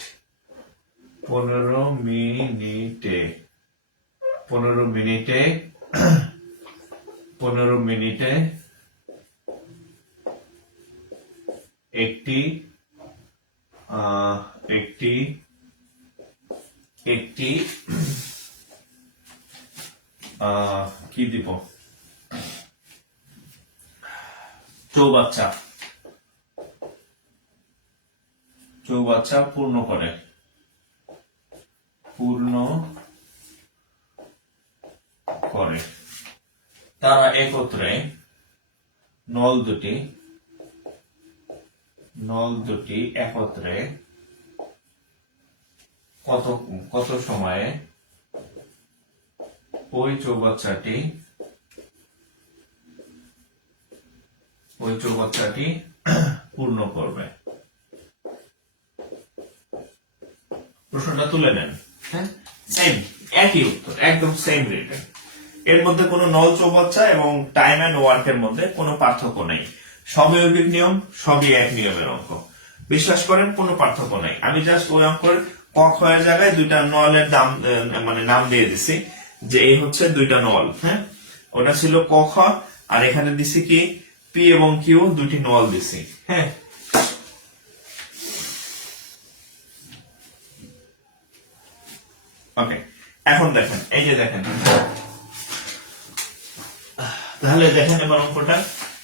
15 মিনিটে, 15 মিনিটে, 15 মিনিটে একটি একটি একটি কি দিব, চৌবাচ্চা, চৌবাচ্চা পূর্ণ করে, পূর্ণ করে। তারা একত্রে নল দুটি, নল দুটি একত্রে কত কত সময়ে ওই চৌবাচ্চাটি, ওই চৌবাচ্চাটি পূর্ণ করবে। প্রশ্নটা তুলে নেন। হ্যাঁ, সেম, একই উত্তর, একদম সেম রিটেন। এর মধ্যে কোনো নল চৌবাচ্চা এবং টাইম এন্ড ওয়ার্কের মধ্যে কোনো পার্থক্য নেই। সবই ঐকিক নিয়ম, সবই এক নিয়মের অঙ্ক। বিশ্বাস করেন, কোনো পার্থক্য নেই। আমি জাস্ট ওই অঙ্কের ক খ এর জায়গায় দুইটা নলের দাম মানে নাম দিয়ে দিছি, যে এই হচ্ছে দুইটা নল। হ্যাঁ, ওটা ছিল ক খ, আর এখানে দিছি কি পি এবং কিউ দুটি নল দিছি। হ্যাঁ, ওকে। এখন দেখেন, এই যে দেখেন, তাহলে দেখেন এবার অঙ্কটা,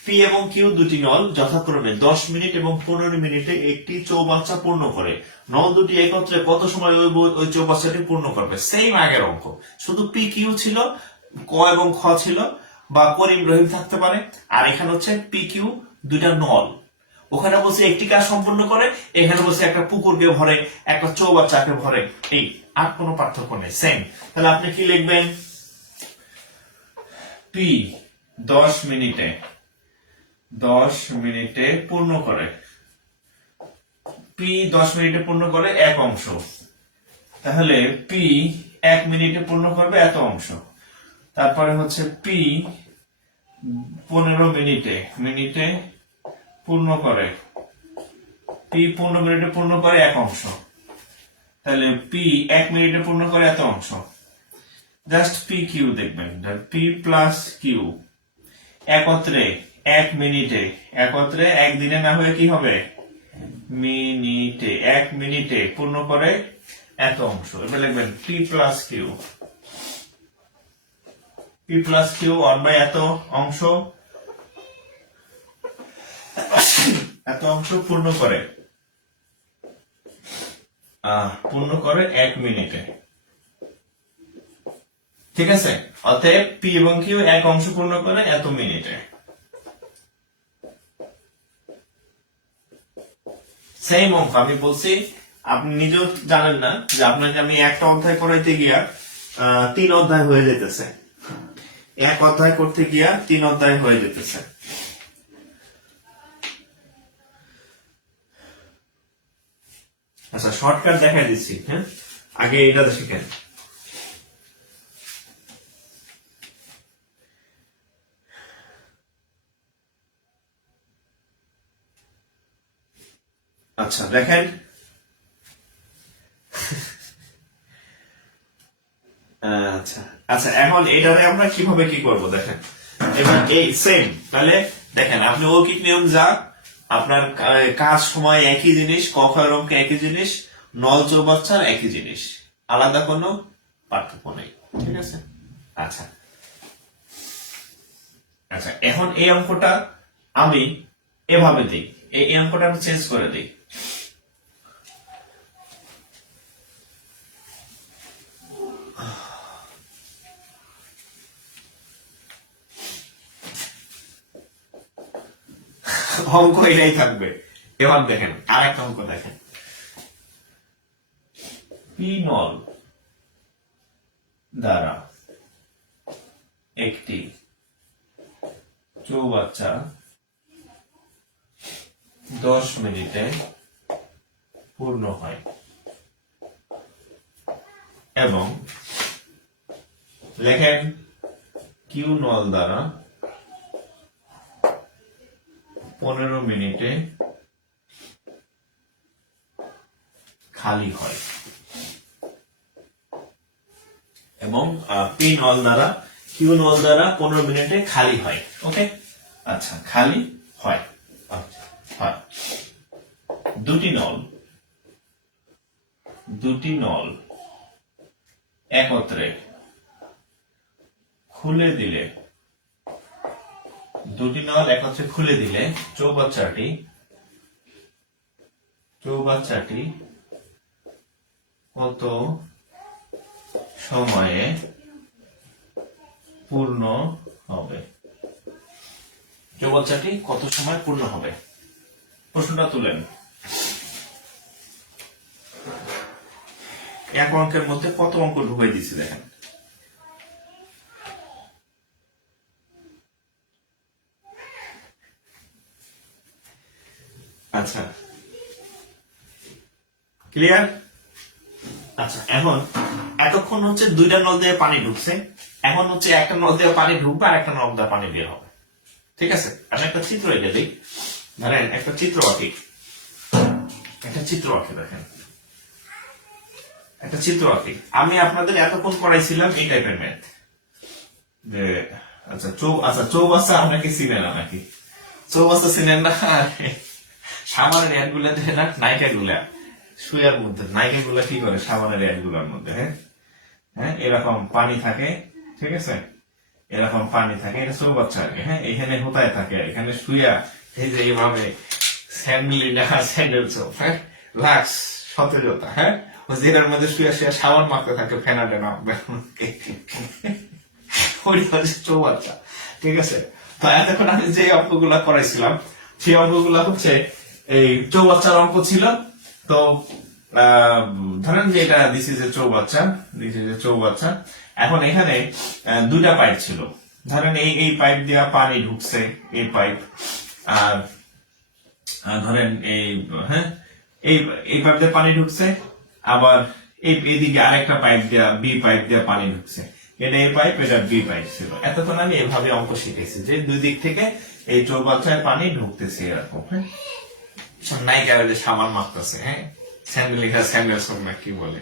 পি এবং কিউ দুটি নল যথাক্রমে 10 মিনিট এবং 15 মিনিটে একটি চৌবাচ্চা পূর্ণ করে। নল দুটি একত্রে কত সময় ওই চৌবাচ্চাটি পূর্ণ করবে? সেম আগের অঙ্ক, শুধু পি কিউ ছিল, ক এবং খ ছিল, বা করিম রহিম থাকতে পারে। আর এখানে হচ্ছে পি কিউ দুইটা নল, ওখানে বলছে একটি কাজ সম্পূর্ণ করে, এখানে বলছে একটা পুকুরকে ভরে, একটা চৌবাচ্চাকে ভরে। এই আর কোনো পার্থক্য নেই, সেম। তাহলে আপনি কি লিখবেন? পি 10 মিনিটে, 10 মিনিটে পূর্ণ করে, পি 10 মিনিটে পূর্ণ করে এক অংশ, তাহলে পি 1 মিনিটে পূর্ণ করবে এত অংশ। তারপরে হচ্ছে পি 15 মিনিটে, মিনিটে পূর্ণ করে, পি 15 মিনিটে পূর্ণ করে এক অংশ, তাহলে পি 1 মিনিটে পূর্ণ করে এত অংশ। জাস্ট পি কিউ দেখবেন, পি প্লাস কিউ একত্রে 1 মিনিটে, একত্রে একদিনে না হয়ে কি হবে? মিনিটে, 1 মিনিটে পূর্ণ করে এত অংশ। এবার লিখবেন P plus Q, P plus Q 1/, এত অংশ, এত অংশ পূর্ণ করে, পূর্ণ করে 1 মিনিটে। ঠিক আছে, অতএব পি এবং কিউ এক অংশ পূর্ণ করে এত মিনিটে। সেম অঙ্ক আমি বলছি, আপনি নিজেও জানেন না যে আপনাকে আমি একটা অধ্যায় করাইতে গিয়া 3 অধ্যায় হয়ে যেতেছে, এক অধ্যায় করতে গিয়া 3 অধ্যায় হয়ে যেতেছে। আচ্ছা, শর্টকাট দেখাই দিচ্ছি। হ্যাঁ, আগে এটা শিখেন। আচ্ছা দেখেন, আচ্ছা আচ্ছা, এখন এটারে আমরা কিভাবে কি করব দেখেন। এবার এই সেম, তাহলে দেখেন আপনি ঐকিক নিয়ম যা, আপনার কাজ সময় একই জিনিস, ক খ এর অঙ্ক একই জিনিস, নল চৌবাচ্চার একই জিনিস, আলাদা কোনো পার্থক্য নেই। ঠিক আছে, আচ্ছা আচ্ছা, এখন এই অঙ্কটা আমি এভাবে দিই, এই অঙ্কটা আমি চেঞ্জ করে দিই। অঙ্ক এটাই থাকবে। এবার দেখেন আর একটা অঙ্ক দেখেন, পি নল দ্বারা একটি চৌবাচ্চা 10 মিনিটে পূর্ণ হয় এবং লেখেন কিউ নল দ্বারা 15 মিনিটে খালি হয় এবং পি নল দ্বারা কিউ নল দ্বারা 15 মিনিটে খালি হয়। ওকে, আচ্ছা, খালি হয়। আচ্ছা, হয়। দুটি নল একত্রে খুলে দিলে, দুটি নল একত্রে খুলে দিলে চৌবাচ্চাটি কত সময়ে পূর্ণ হবে? চৌবাচ্চাটি কত সময় পূর্ণ হবে? প্রশ্নটা তুলেন। এক অঙ্কের মধ্যে কত অঙ্ক ঢুকে দিচ্ছি দেখেন। আচ্ছা, ক্লিয়ার? আচ্ছা, এখন এতক্ষণ হচ্ছে দুইটা নল দিয়ে পানি ঢুকছে, এখন হচ্ছে একটা নল দিয়ে পানি ঢুকবে আর একটা নল দিয়ে পানি বের হবে। ঠিক আছে, আমি একটা চিত্র এঁকে দিই। ধরেন একটা চিত্র আঁকি, দেখেন একটা চিত্র আঁকি। আমি আপনাদের এতক্ষণ করাইছিলাম এই টাইপের ম্যাথ যে আচ্ছা চৌবাচ্চা আপনাকে চিনেন না নাকি? চৌবাচ্চা চিনেন না? সাবানের অ্যাড গুলা দেয় না, নায়িকা গুলা শুয়ার মধ্যে, নায়িকা গুলা কি করে সাবানের অ্যাড গুলার মধ্যে, হ্যাঁ এরকম পানি থাকে। ঠিক আছে, এরকম পানি থাকে, এটা চৌবাচ্চা আগে। হ্যাঁ, এখানে হোতায় থাকে, এখানে শুয়া এই যে এইভাবে স্যান্ডেল চোপ, হ্যাঁ লাক্স সতেজতা, হ্যাঁ যেটার মধ্যে শুয়া সাবান মাখতে থাকে ফেনা টেনা, ওইটা হচ্ছে চৌবাচ্চা। ঠিক আছে, তো এতক্ষণ আমি যে অঙ্কগুলা করাইছিলাম সেই অঙ্কগুলা হচ্ছে এই চৌবাচ্চার অঙ্ক ছিল। তো ধরেন যে এটা দিস ইজ এ চৌবাচ্চা, এখন এখানে দুটা পাইপ ছিল। ধরেন এই পাইপ দিয়া পানি ঢুকছে, এই পাইপ, আর ধরেন এই পাইপ দিয়ে পানি ঢুকছে, আবার এইদিকে আরেকটা পাইপ দিয়া বি পাইপ দিয়ে পানি ঢুকছে। এটা এই পাইপ, এটা বি পাইপ ছিল। এতক্ষণ আমি এভাবে অঙ্ক শিখেছি যে দুই দিক থেকে এই চৌবাচ্চায় পানি ঢুকতেছে এরকম। হ্যাঁ, নায়িকা সাবান মাখতেছে, হ্যাঁ স্যান্ডেল না কি বলে,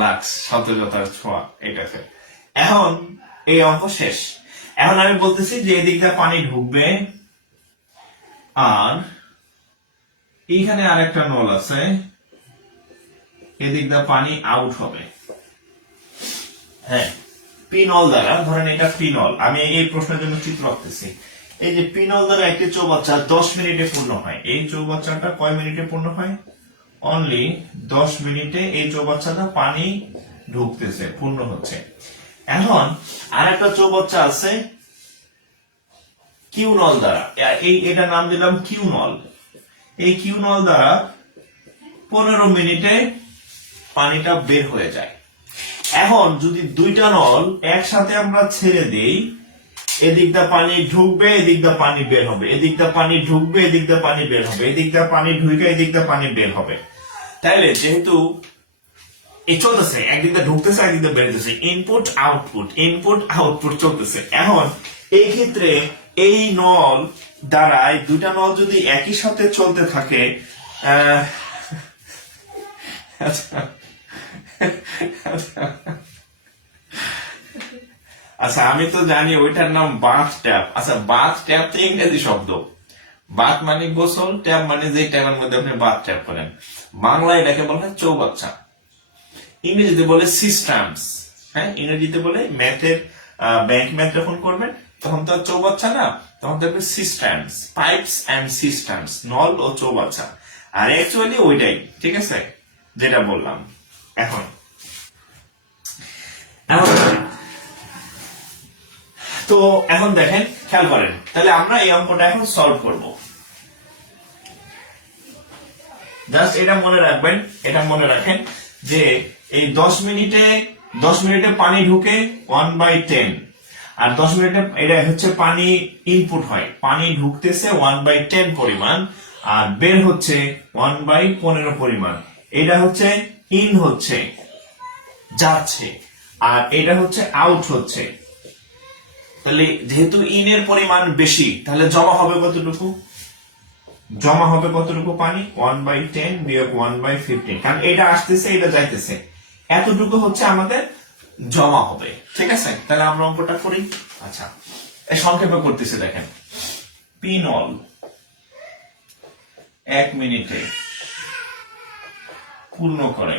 লাক্স সতেজতার ছোঁয়া, এটাকে। এখন এই অঙ্ক শেষ। এখন আমি বলতেছি যে এদিকটা পানি ঢুকবে আর এইখানে আরেকটা নল আছে, এদিকটা পানি আউট হবে। হ্যাঁ, পিনল দ্বারা, ধরেন এটা পিনল, আমি এই প্রশ্নের জন্য চিত্র আঁকতেছি। এই যে পিনল দ্বারা একটি চৌবাচ্চা 10 মিনিটে পূর্ণ হয়। এই চৌবাচ্চাটা কয় মিনিটে পূর্ণ হয়? অনলি 10 মিনিটে এই চৌবাচ্চাটা পানি ঢুকতেছে, পূর্ণ হচ্ছে। এখন আর একটা চৌবাচ্চা আছে কিউ নল দ্বারা, এটা নাম দিলাম কিউ নল। এই কিউ নল দ্বারা 15 মিনিটে পানিটা বের হয়ে যায়। এখন যদি দুইটা নল একসাথে আমরা ছেড়ে দেই, এদিকটা পানি ঢুকবে, এদিকটা পানি বের হবে, এদিকটা পানি ঢুকবে, এদিকটা পানি বের হবে, এদিকটা পানি ঢুকে এদিকটা পানি বের হবে। তাইলে যেহেতু এই চলতেছে, একদিকটা ঢুকতেছে একদিকটা বেরোতেছে, ইনপুট আউটপুট চলতেছে। এখন এই ক্ষেত্রে এই নল দ্বারা দুইটা নল যদি একই সাথে চলতে থাকে, আচ্ছা আমি তো জানি ওইটার নাম বাথ ট্যাপ। আচ্ছা, বাথ ট্যাপ তো ইংরেজি শব্দ, বাথ মানে গোসল, ট্যাপ মানে যে ট্যাপের মধ্যে আপনি বাথ ট্যাপ করেন। বাংলায় এটাকে বলা হয় চৌবাচ্চা। ইংরেজিতে বলে সিস্টেমস। হ্যাঁ, ইংরেজিতে বলে ম্যাথের ব্যাংক ম্যাথ যখন করবেন তখন তো চৌবাচ্চা না, তখন দেখবে সিস্টেমস, পাইপস এন্ড সিস্টেমস, নল ও চৌবাচ্চা। আর অ্যাকচুয়ালি ওইটাই, ঠিক আছে, যেটা বললাম। এখন তো এখন দেখেন, খেয়াল করেন, তাহলে আমরা এই অঙ্কটা এখন সলভ করব। জাস্ট এটা মনে রাখবেন, এটা মনে রাখেন যে এই 10 মিনিটে পানি ঢুকে 1/10, আর 10 মিনিটে এটা হচ্ছে পানি ইনপুট হয়, পানি ঢুকতেছে 1/10 পরিমাণ, আর বের হচ্ছে 1/15 পরিমাণ। এটা হচ্ছে ইন হচ্ছে, যাচ্ছে, আর এটা হচ্ছে আউট হচ্ছে। তাহলে যেহেতু ইনের পরিমাণ বেশি, তাহলে জমা হবে কতটুকু? জমা হবে কতটুকু পানি? 1/10 বিয়োগ 1/15, কারণ এটা আসতেছে এটা যাইতেছে, এতটুকু হচ্ছে আমাদের জমা হবে। ঠিক আছে, তাহলে আমরা অঙ্কটা করি। আচ্ছা, এই সংক্ষেপে করতেছি, দেখেন। পিনল 1 মিনিটে পূর্ণ করে,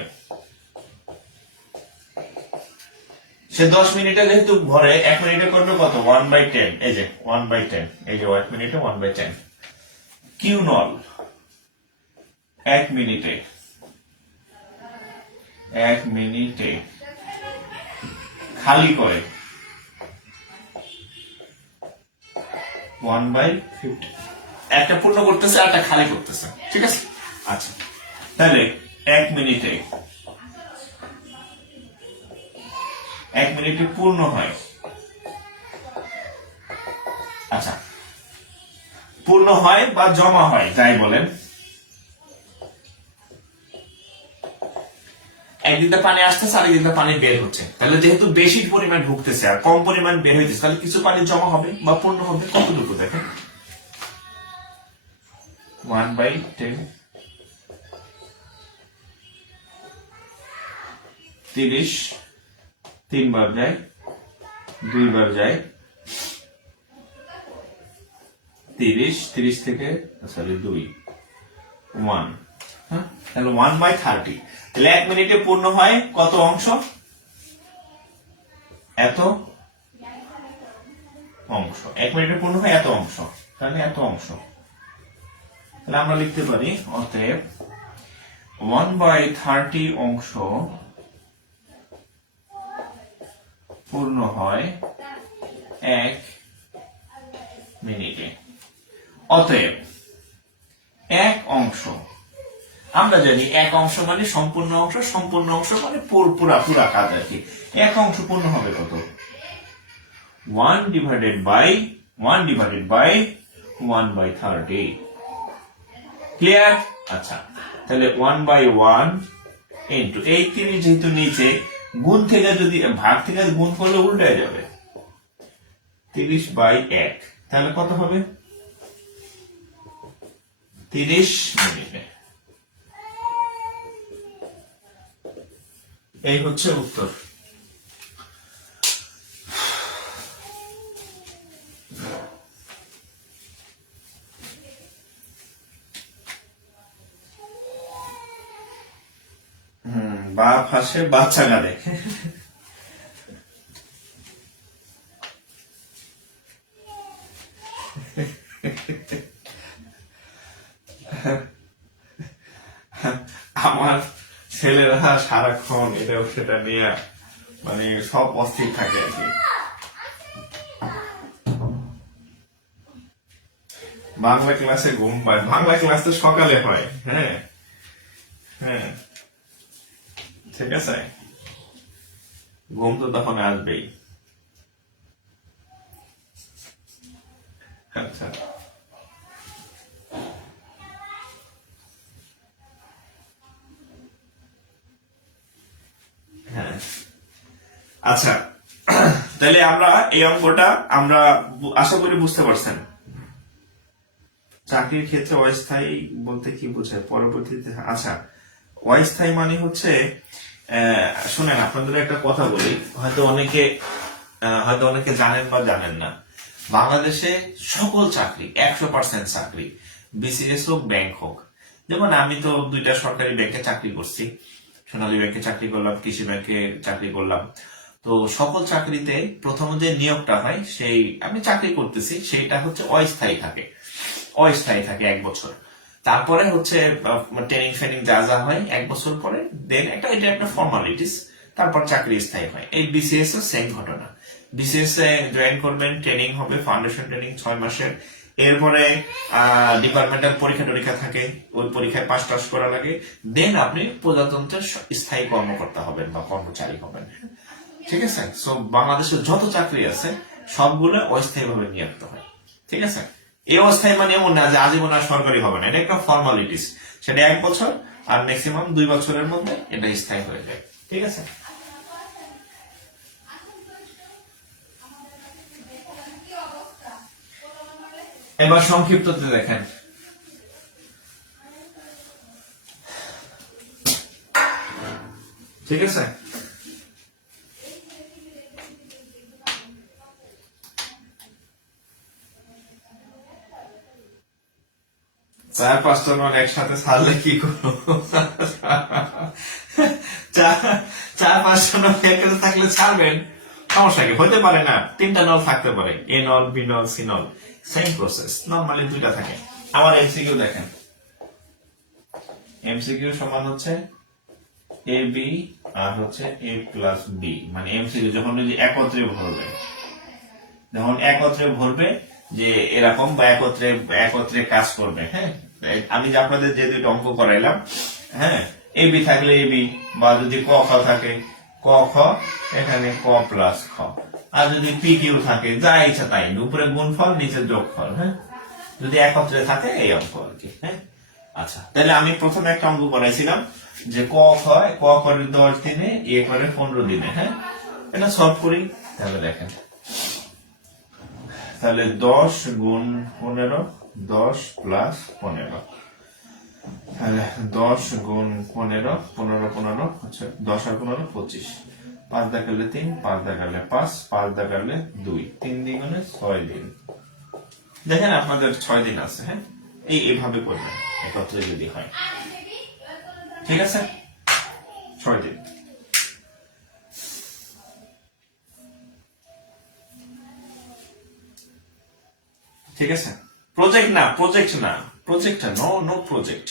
সে 10 মিনিটে যেহেতু ভরে 1 মিনিটে করবে কত? 1/10, এই যে 1/10, এই যে 1 মিনিটে 1/10। কিউ নল 1 মিনিটে খালি করে 1/50, একটা পূর্ণ করতেছে আর একটা খালি করতেছে। ঠিক আছে, আচ্ছা, তাহলে 1 মিনিটে পূর্ণ হয়। আচ্ছা, পূর্ণ হয় বা জমা হয়, যাই বলেন, একদিকে পানি আসতেছে আর একদিকে পানি বের হচ্ছে। তাহলে যেহেতু বেশি পরিমাণ ঢুকতেছে আর কম পরিমাণ বের হইতেছে, তাহলে কিছু পানি জমা হবে বা পূর্ণ হবে। কতটুকু? দেখেন 1/10, 30 3 বার যায়, 2 বার যায়, 30 থেকে সরি 2 1, হ্যাঁ, তাহলে 1/30। তাহলে 1 মিনিটে পূর্ণ হয় কত অংশ? এত অংশ। 1 মিনিটে পূর্ণ হয় এত অংশ, তাহলে এত অংশ। তাহলে আমরা লিখতে পারি, অতএব 1/30 অংশ পূর্ণ হয় 1 মিনিটে। অতএব 1 অংশ, আমরা জানি 1 অংশ মানে সম্পূর্ণ অংশ, সম্পূর্ণ অংশ মানে পুরা কাজ আর কি। 1 অংশ পূর্ণ হবে কত? 1/1/30। ক্লিয়ার? আচ্ছা, তাহলে 1/1 ইন্টু এই 30 যেহেতু নিচে, গুণ থেকে যদি ভাগ থেকে গুণ করলে উল্টে যাবে, 30/1, তাহলে কত হবে? 30 মিনিটে। এই হচ্ছে উত্তর। বাপ হাসে বাচ্চা কাঁদে। আমার ছেলেরা সারাক্ষণ এটা সেটা নিয়ে মানে সব অস্থির থাকে আর কি। বাংলা ক্লাসে ঘুম পায়, বাংলা ক্লাস তো সকালে হয়। হ্যাঁ হ্যাঁ, ঠিক আছে, ঘুম তো তখন আসবেই। আচ্ছা, হ্যাঁ, আচ্ছা, তাহলে আমরা এই অঙ্কটা আমরা আশা করি বুঝতে পারছেন। চাকরির ক্ষেত্রে অস্থায়ী বলতে কি বোঝায় পরবর্তীতে? আচ্ছা, অস্থায়ী মানে হচ্ছে, শুনেন আপনাদের একটা কথা বলি, হয়তো অনেকে জানেন বা জানেন না। বাংলাদেশে সকল চাকরি 100% চাকরি, বিসিএস হোক ব্যাংক হোক। যেমন আমি তো 2টা সরকারি ব্যাংকে চাকরি করছি, সোনালী ব্যাংকে চাকরি করলাম, কৃষি ব্যাংকে চাকরি করলাম। তো সকল চাকরিতে প্রথম যে নিয়োগটা হয়, সেই আমি চাকরি করতেছি সেইটা হচ্ছে অস্থায়ী থাকে, অস্থায়ী থাকে 1 বছর। তারপরে হচ্ছে ট্রেনিং ফেনিং যা যা হয় 1 বছর পরে, দেন এটা একটা ফর্মালিটিস, তারপর চাকরি স্থায়ী হয়। এই বিসিএস এর সেম ঘটনা। বিসিএস এ জয়েন করবেন, ট্রেনিং হবে, ফাউন্ডেশন ট্রেনিং 6 মাসের। এরপরে ডিপার্টমেন্টাল পরীক্ষা টরীক্ষা থাকে, ওই পরীক্ষায় পাস টাস করা লাগে, দেন আপনি প্রজাতন্ত্রের স্থায়ী কর্মকর্তা হবেন বা কর্মচারী হবেন। ঠিক আছে? সো বাংলাদেশের যত চাকরি আছে সবগুলো অস্থায়ী ভাবে নিয়োজিত হয়। ঠিক আছে? এই অস্থায়ী মানে এমন না যে আজীবন আর সরকারি হবে না, এটা একটা ফর্মালিটিস। সেটা 1 বছর আর ম্যাক্সিমাম 2 বছরের মধ্যে এটা স্থায়ী হয়ে যায়। ঠিক আছে? এবার সংক্ষিপ্ততে দেখেন। ঠিক আছে? 4-5টা নোট একসাথে ছাড়লে কি করবো? 4-5টা নোট একসাথে থাকলে ছাড়বেন, সমস্যা কি? হতে পারে না 3টা নল থাকতে পারে, এ নল, বি নল, সি নল, সেম প্রসেস। নর্মালি 2টা থাকে। আবার এমসিকিউ দেখেন। এমসিকিউ সমান হচ্ছে এ বি আর হচ্ছে এ প্লাস বি, মানে এমসিকিউ যখন একত্রে ভরবে, যখন একত্রে ভরবে যে এরকম, বা একত্রে একত্রে কাজ করবে। হ্যাঁ, আমি যে আপনাদের যে 2টা অঙ্ক করাইলাম, হ্যাঁ, এ বি থাকলে এ বি, বা যদি ক খ থাকে ক খ, এখানে ক প্লাস খ, আর যদি পি কিউ থাকে যা ইচ্ছা তাই, উপরে গুণফল নিচে যোগফল। হ্যাঁ, যদি একত্রে থাকে এই অঙ্ক আর কি। হ্যাঁ, আচ্ছা, তাহলে আমি প্রথমে একটা অঙ্ক করাইছিলাম যে ক খ, ক করে 10 দিনে, এ করে 15 দিনে। হ্যাঁ, এটা সলভ করি। তাহলে দেখেন, তাহলে 10 গুণ 15, 10 প্লাস 15, তাহলে 10 গুণ 15, 15 আচ্ছা 10 আর 15 25, 5 দেখালে 3, 5 দেখালে 5, 5 দেখালে 2, 3 দ্বিগুণে 6 দিন। দেখেন আপনাদের 6 দিন আছে। হ্যাঁ, এইভাবে করবেন একত্রে যদি হয়। ঠিক আছে, 6 দিন। ঠিক আছে, প্রজেক্ট না, প্রজেক্ট না, প্রজেক্ট নো নো প্রজেক্ট।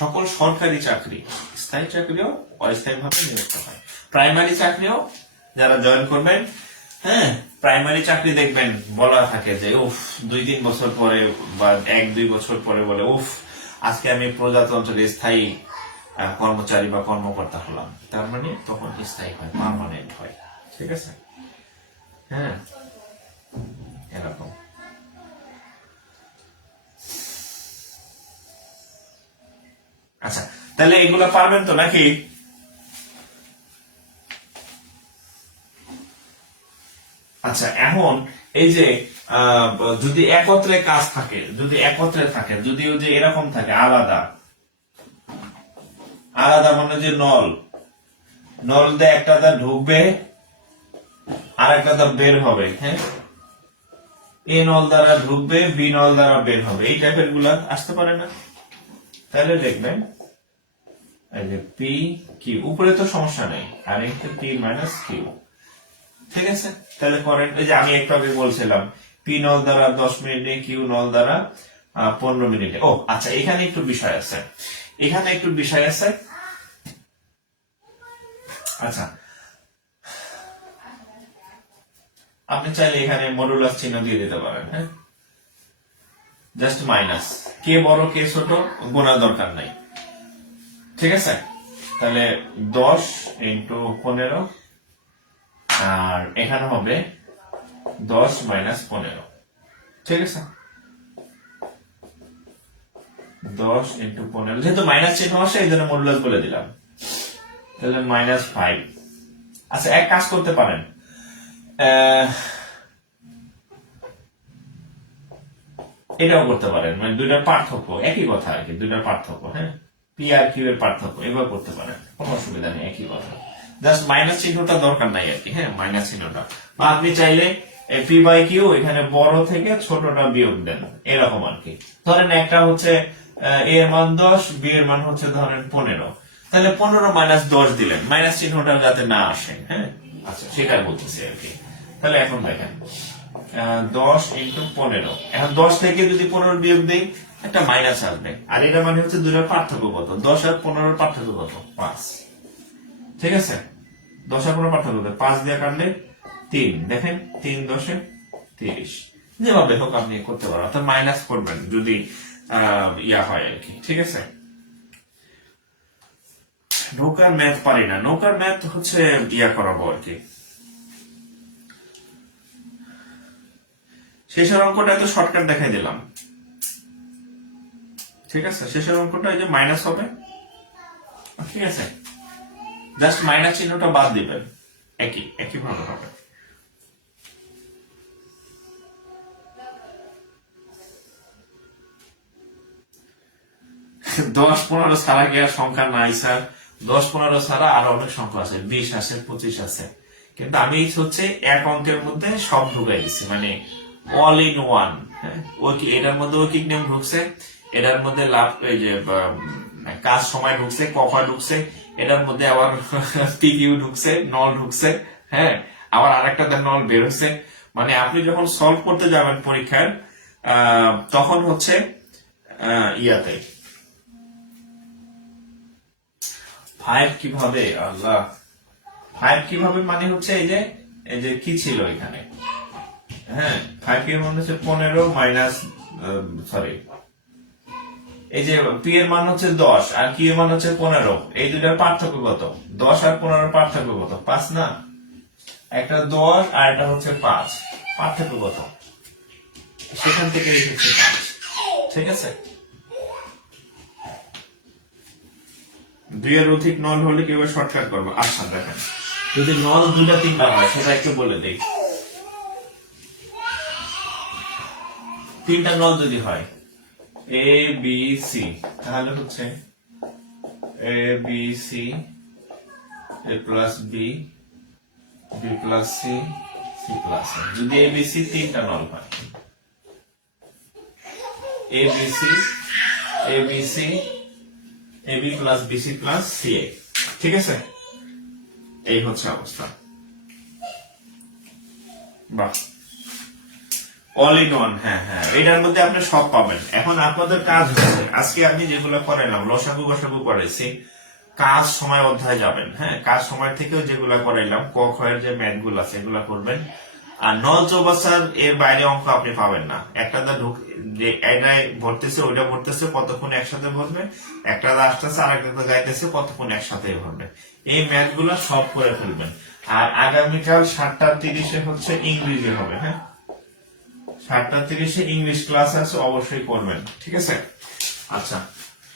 সকল সরকারি চাকরি, স্থায়ী চাকরিও অস্থায়ী ভাবে নিয়োজিত হয়। প্রাইমারি চাকরিও যারা জয়েন করবেন, হ্যাঁ, প্রাইমারি চাকরি দেখবেন বলা থাকে যে উফ 2-3 বছর পরে বা 1-2 বছর পরে বলে উফ আজকে আমি প্রজাতন্ত্রের স্থায়ী কর্মচারী বা কর্মকর্তা হলাম। তার মানে তখন স্থায়ী হয়, পার্মানেন্ট হয়। ঠিক আছে? হ্যাঁ, এরকম। আচ্ছা, তাহলে এগুলা পারবেন তো নাকি? আচ্ছা, এখন এই যে যদি একত্রে কাজ থাকে, যদি একত্রে থাকে, যদি ওই যে এরকম থাকে আলাদা আলাদা, মানে যে নল নল দিয়ে একটা দা ঢুকবে আর একটা দা বের হবে। হ্যাঁ, এ নল দ্বারা ঢুকবে, বি নল দ্বারা বের হবে, এই টাইপের গুলা আসতে পারে না? তাহলে দেখবেন এই যে পি কিউ, উপরে তো সমস্যা নেই, আর একটা পি মাইনাস কিউ। ঠিক আছে, তাহলে করেন। এই যে আমি একটু আগে বলছিলাম পি নল দ্বারা 10 মিনিটে, কিউ নল দ্বারা 15 মিনিটে। ও আচ্ছা, এখানে একটু বিষয় আছে, এখানে একটু বিষয় আছে। আচ্ছা, আপনি চাইলে এখানে মডুলাস চিহ্ন দিয়ে দিতে পারেন। হ্যাঁ, জাস্ট মাইনাস, কে বড় কে ছোট গোনার দরকার নাই। ঠিক আছে, তাহলে 10 ইন্টু 15, আর এখানে হবে 10 মাইনাস 15। ঠিক আছে, 10 ইন্টু 15, যেহেতু মাইনাস চিহ্ন আসে এই জন্য মডুলাস বলে দিলাম। তাহলে -5। আচ্ছা, এক কাজ করতে পারেন, এটাও করতে পারেন, মানে 2টার পার্থক্য একই কথা আর কি, 2টার পার্থক্য। হ্যাঁ, পি আর কিউ এর পার্থক্য এবার করতে পারেন, কোনো অসুবিধা নেই, একই কথা। জাস্ট মাইনাস চিহ্নটা দরকার নাই আর কি। হ্যাঁ, মাইনাস চিহ্নটা, বা আপনি চাইলে এই পি বাই কিউ এখানে বড় থেকে ছোটটা বিয়োগ দেন, এরকম আর কি। ধরেন একটা হচ্ছে এ এর মান 10, বি এর মান হচ্ছে ধরেন 15, তাহলে 15 মাইনাস 10 দিলেন, মাইনাস চিহ্নটা যাতে না আসে। হ্যাঁ, আচ্ছা সেটাই বলতেছি আর কি। তাহলে এখন দেখেন 10 ইন্টু 15, এখন 10 থেকে যদি 15 বিয়োগ দেই একটা মাইনাস আসবে, আর এটা মানে হচ্ছে দুটোর পার্থক্য কত, 10 আর 15 এর পার্থক্য কত, 5। ঠিক আছে, 10 আর 15 পার্থক্য কত, 5 দিয়ে কাটলে 3, দেখেন 3 10 30। যেভাবে হোক আপনি করতে পারেন, অর্থাৎ মাইনাস করবেন যদি ইয়া হয় আর কি। ঠিক আছে, নৌকার ম্যাথ পারি না, নৌকার ম্যাথ হচ্ছে ইয়া করাবো আর কি। শেষের অঙ্কটা তো শর্টকাট দেখাই দিলাম। ঠিক আছে, শেষের অঙ্কটা এই যে মাইনাস হবে, ঠিক আছে, জাস্ট মাইনাস চিহ্নটা বাদ দিবেন, একই ভাবে হবে। দশ 15 ছাড়া কি আর সংখ্যা নাই স্যার? 10 15 ছাড়া আরো অনেক সংখ্যা আছে, 20 আছে, 25 আছে, কিন্তু আমি হচ্ছে এক অঙ্কের মধ্যে সব ঢুকাই দিচ্ছি, মানে অল ইন ওয়ান। এটার মধ্যে ঐকিক নিয়ম ঢুকছে, এটার মধ্যে লাভ এই যে কাজ সময় ঢুকছে, কফা ঢুকছে, এটার মধ্যে আবার পিকিউ ঢুকছে, নল ঢুকছে, হ্যাঁ, আবার আরেকটা নল বের হচ্ছে। মানে আপনি যখন সলভ করতে যাবেন পরীক্ষায় তখন হচ্ছে ইয়াতে 5 কিভাবে, আল্লাহ 5 কিভাবে মানে হচ্ছে এই যে কি ছিল এখানে, হ্যাঁ 5 এর মানে হচ্ছে 15 মাইনাস, সরি, এই যে পি এর মান হচ্ছে 10 আর কি এর মান হচ্ছে 15, এই দুটার পার্থক্য কত, 10 আর 15 পার্থক্য কত, 5 না, একটা 10 আর এটা হচ্ছে 5, পার্থক্য কত, সেখান থেকে এসেছে 5। ঠিক আছে, 2 এর অধিক নল হলে কিভাবে শর্টকাট করবো? আচ্ছা দেখেন, যদি নল 2টা 3টা হয় সেটা একটু বলে দেই। 3টা নল যদি হয় এ বি সি, তাহলে হচ্ছে A B C, A plus B, B plus C, C plus A. যদি এ বি সি 3টা নল হয়, A B C, A B C, A B plus B C plus C A. ঠিক আছে, এই হচ্ছে অবস্থা। বাহ, অল ইন ওয়ান। হ্যাঁ হ্যাঁ, এটার মধ্যে আপনি সব পাবেন। এখন আপনাদের কাজ হচ্ছে, আজকে আপনি যেগুলো করাইলাম, লসাগু গসাগু করাইছি, কাজ সময় অধ্যায় যাবেন। হ্যাঁ, কাজ সময় থেকেও যেগুলো করাইলাম, ক খ এর যে ম্যাথ গুলো আছে এগুলো করবেন। আর নল চৌবাচ্চার এর বাইরে অঙ্ক আপনি পাবেন না। একটা যে এটাই ভরতেছে, ওইটা ভরতেছে, কতক্ষণ একসাথে ভরবে, একটা আসতেছে আর একটা যাইতেছে, কতক্ষণ একসাথে ভরবে, এই ম্যাথ গুলো সব করে ফেলবেন। আর আগামীকাল 7:30 হচ্ছে ইংরেজি হবে। হ্যাঁ, 7:30 ইংলিশ ক্লাস আছে, অবশ্যই করবেন। ঠিক আছে, আচ্ছা,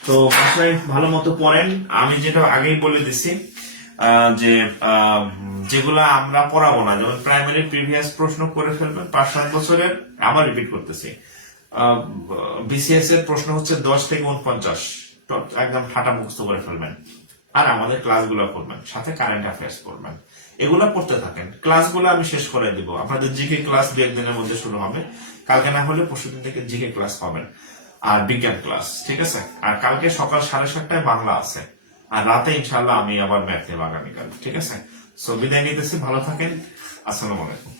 তো বাসায় ভালো মতো পড়েন। আমি যেটা আগেই বলে দিছি যে যেগুলা আমরা পড়াবো না, যেমন প্রাইমারি প্রিভিয়াস প্রশ্ন করে ফেলবেন 5-7 বছরের, আবার রিপিট করতেছি। বিসিএস এর প্রশ্ন হচ্ছে 10 থেকে 49, একদম ফাটা মুখস্থ করে ফেলবেন। আর আমাদের ক্লাসগুলো করবেন, সাথে কারেন্ট অ্যাফেয়ার্স পড়বেন, এগুলা পড়তে থাকেন। ক্লাসগুলো আমি শেষ করে দিব, আপনাদের জিকে ক্লাস 2 দিনের মধ্যে শুরু হবে, কালকে না হলে পরশুদিন থেকে জিকে ক্লাস পাবেন, আর বিজ্ঞান ক্লাস। ঠিক আছে, আর কালকে সকাল 7:30টায় বাংলা আছে, আর রাতে ইনশাল্লাহ আমি আবার ম্যাথ নেব আগামীকাল। ঠিক আছে, সো বিদায় নিতেছি, ভালো থাকেন, আসসালামু আলাইকুম।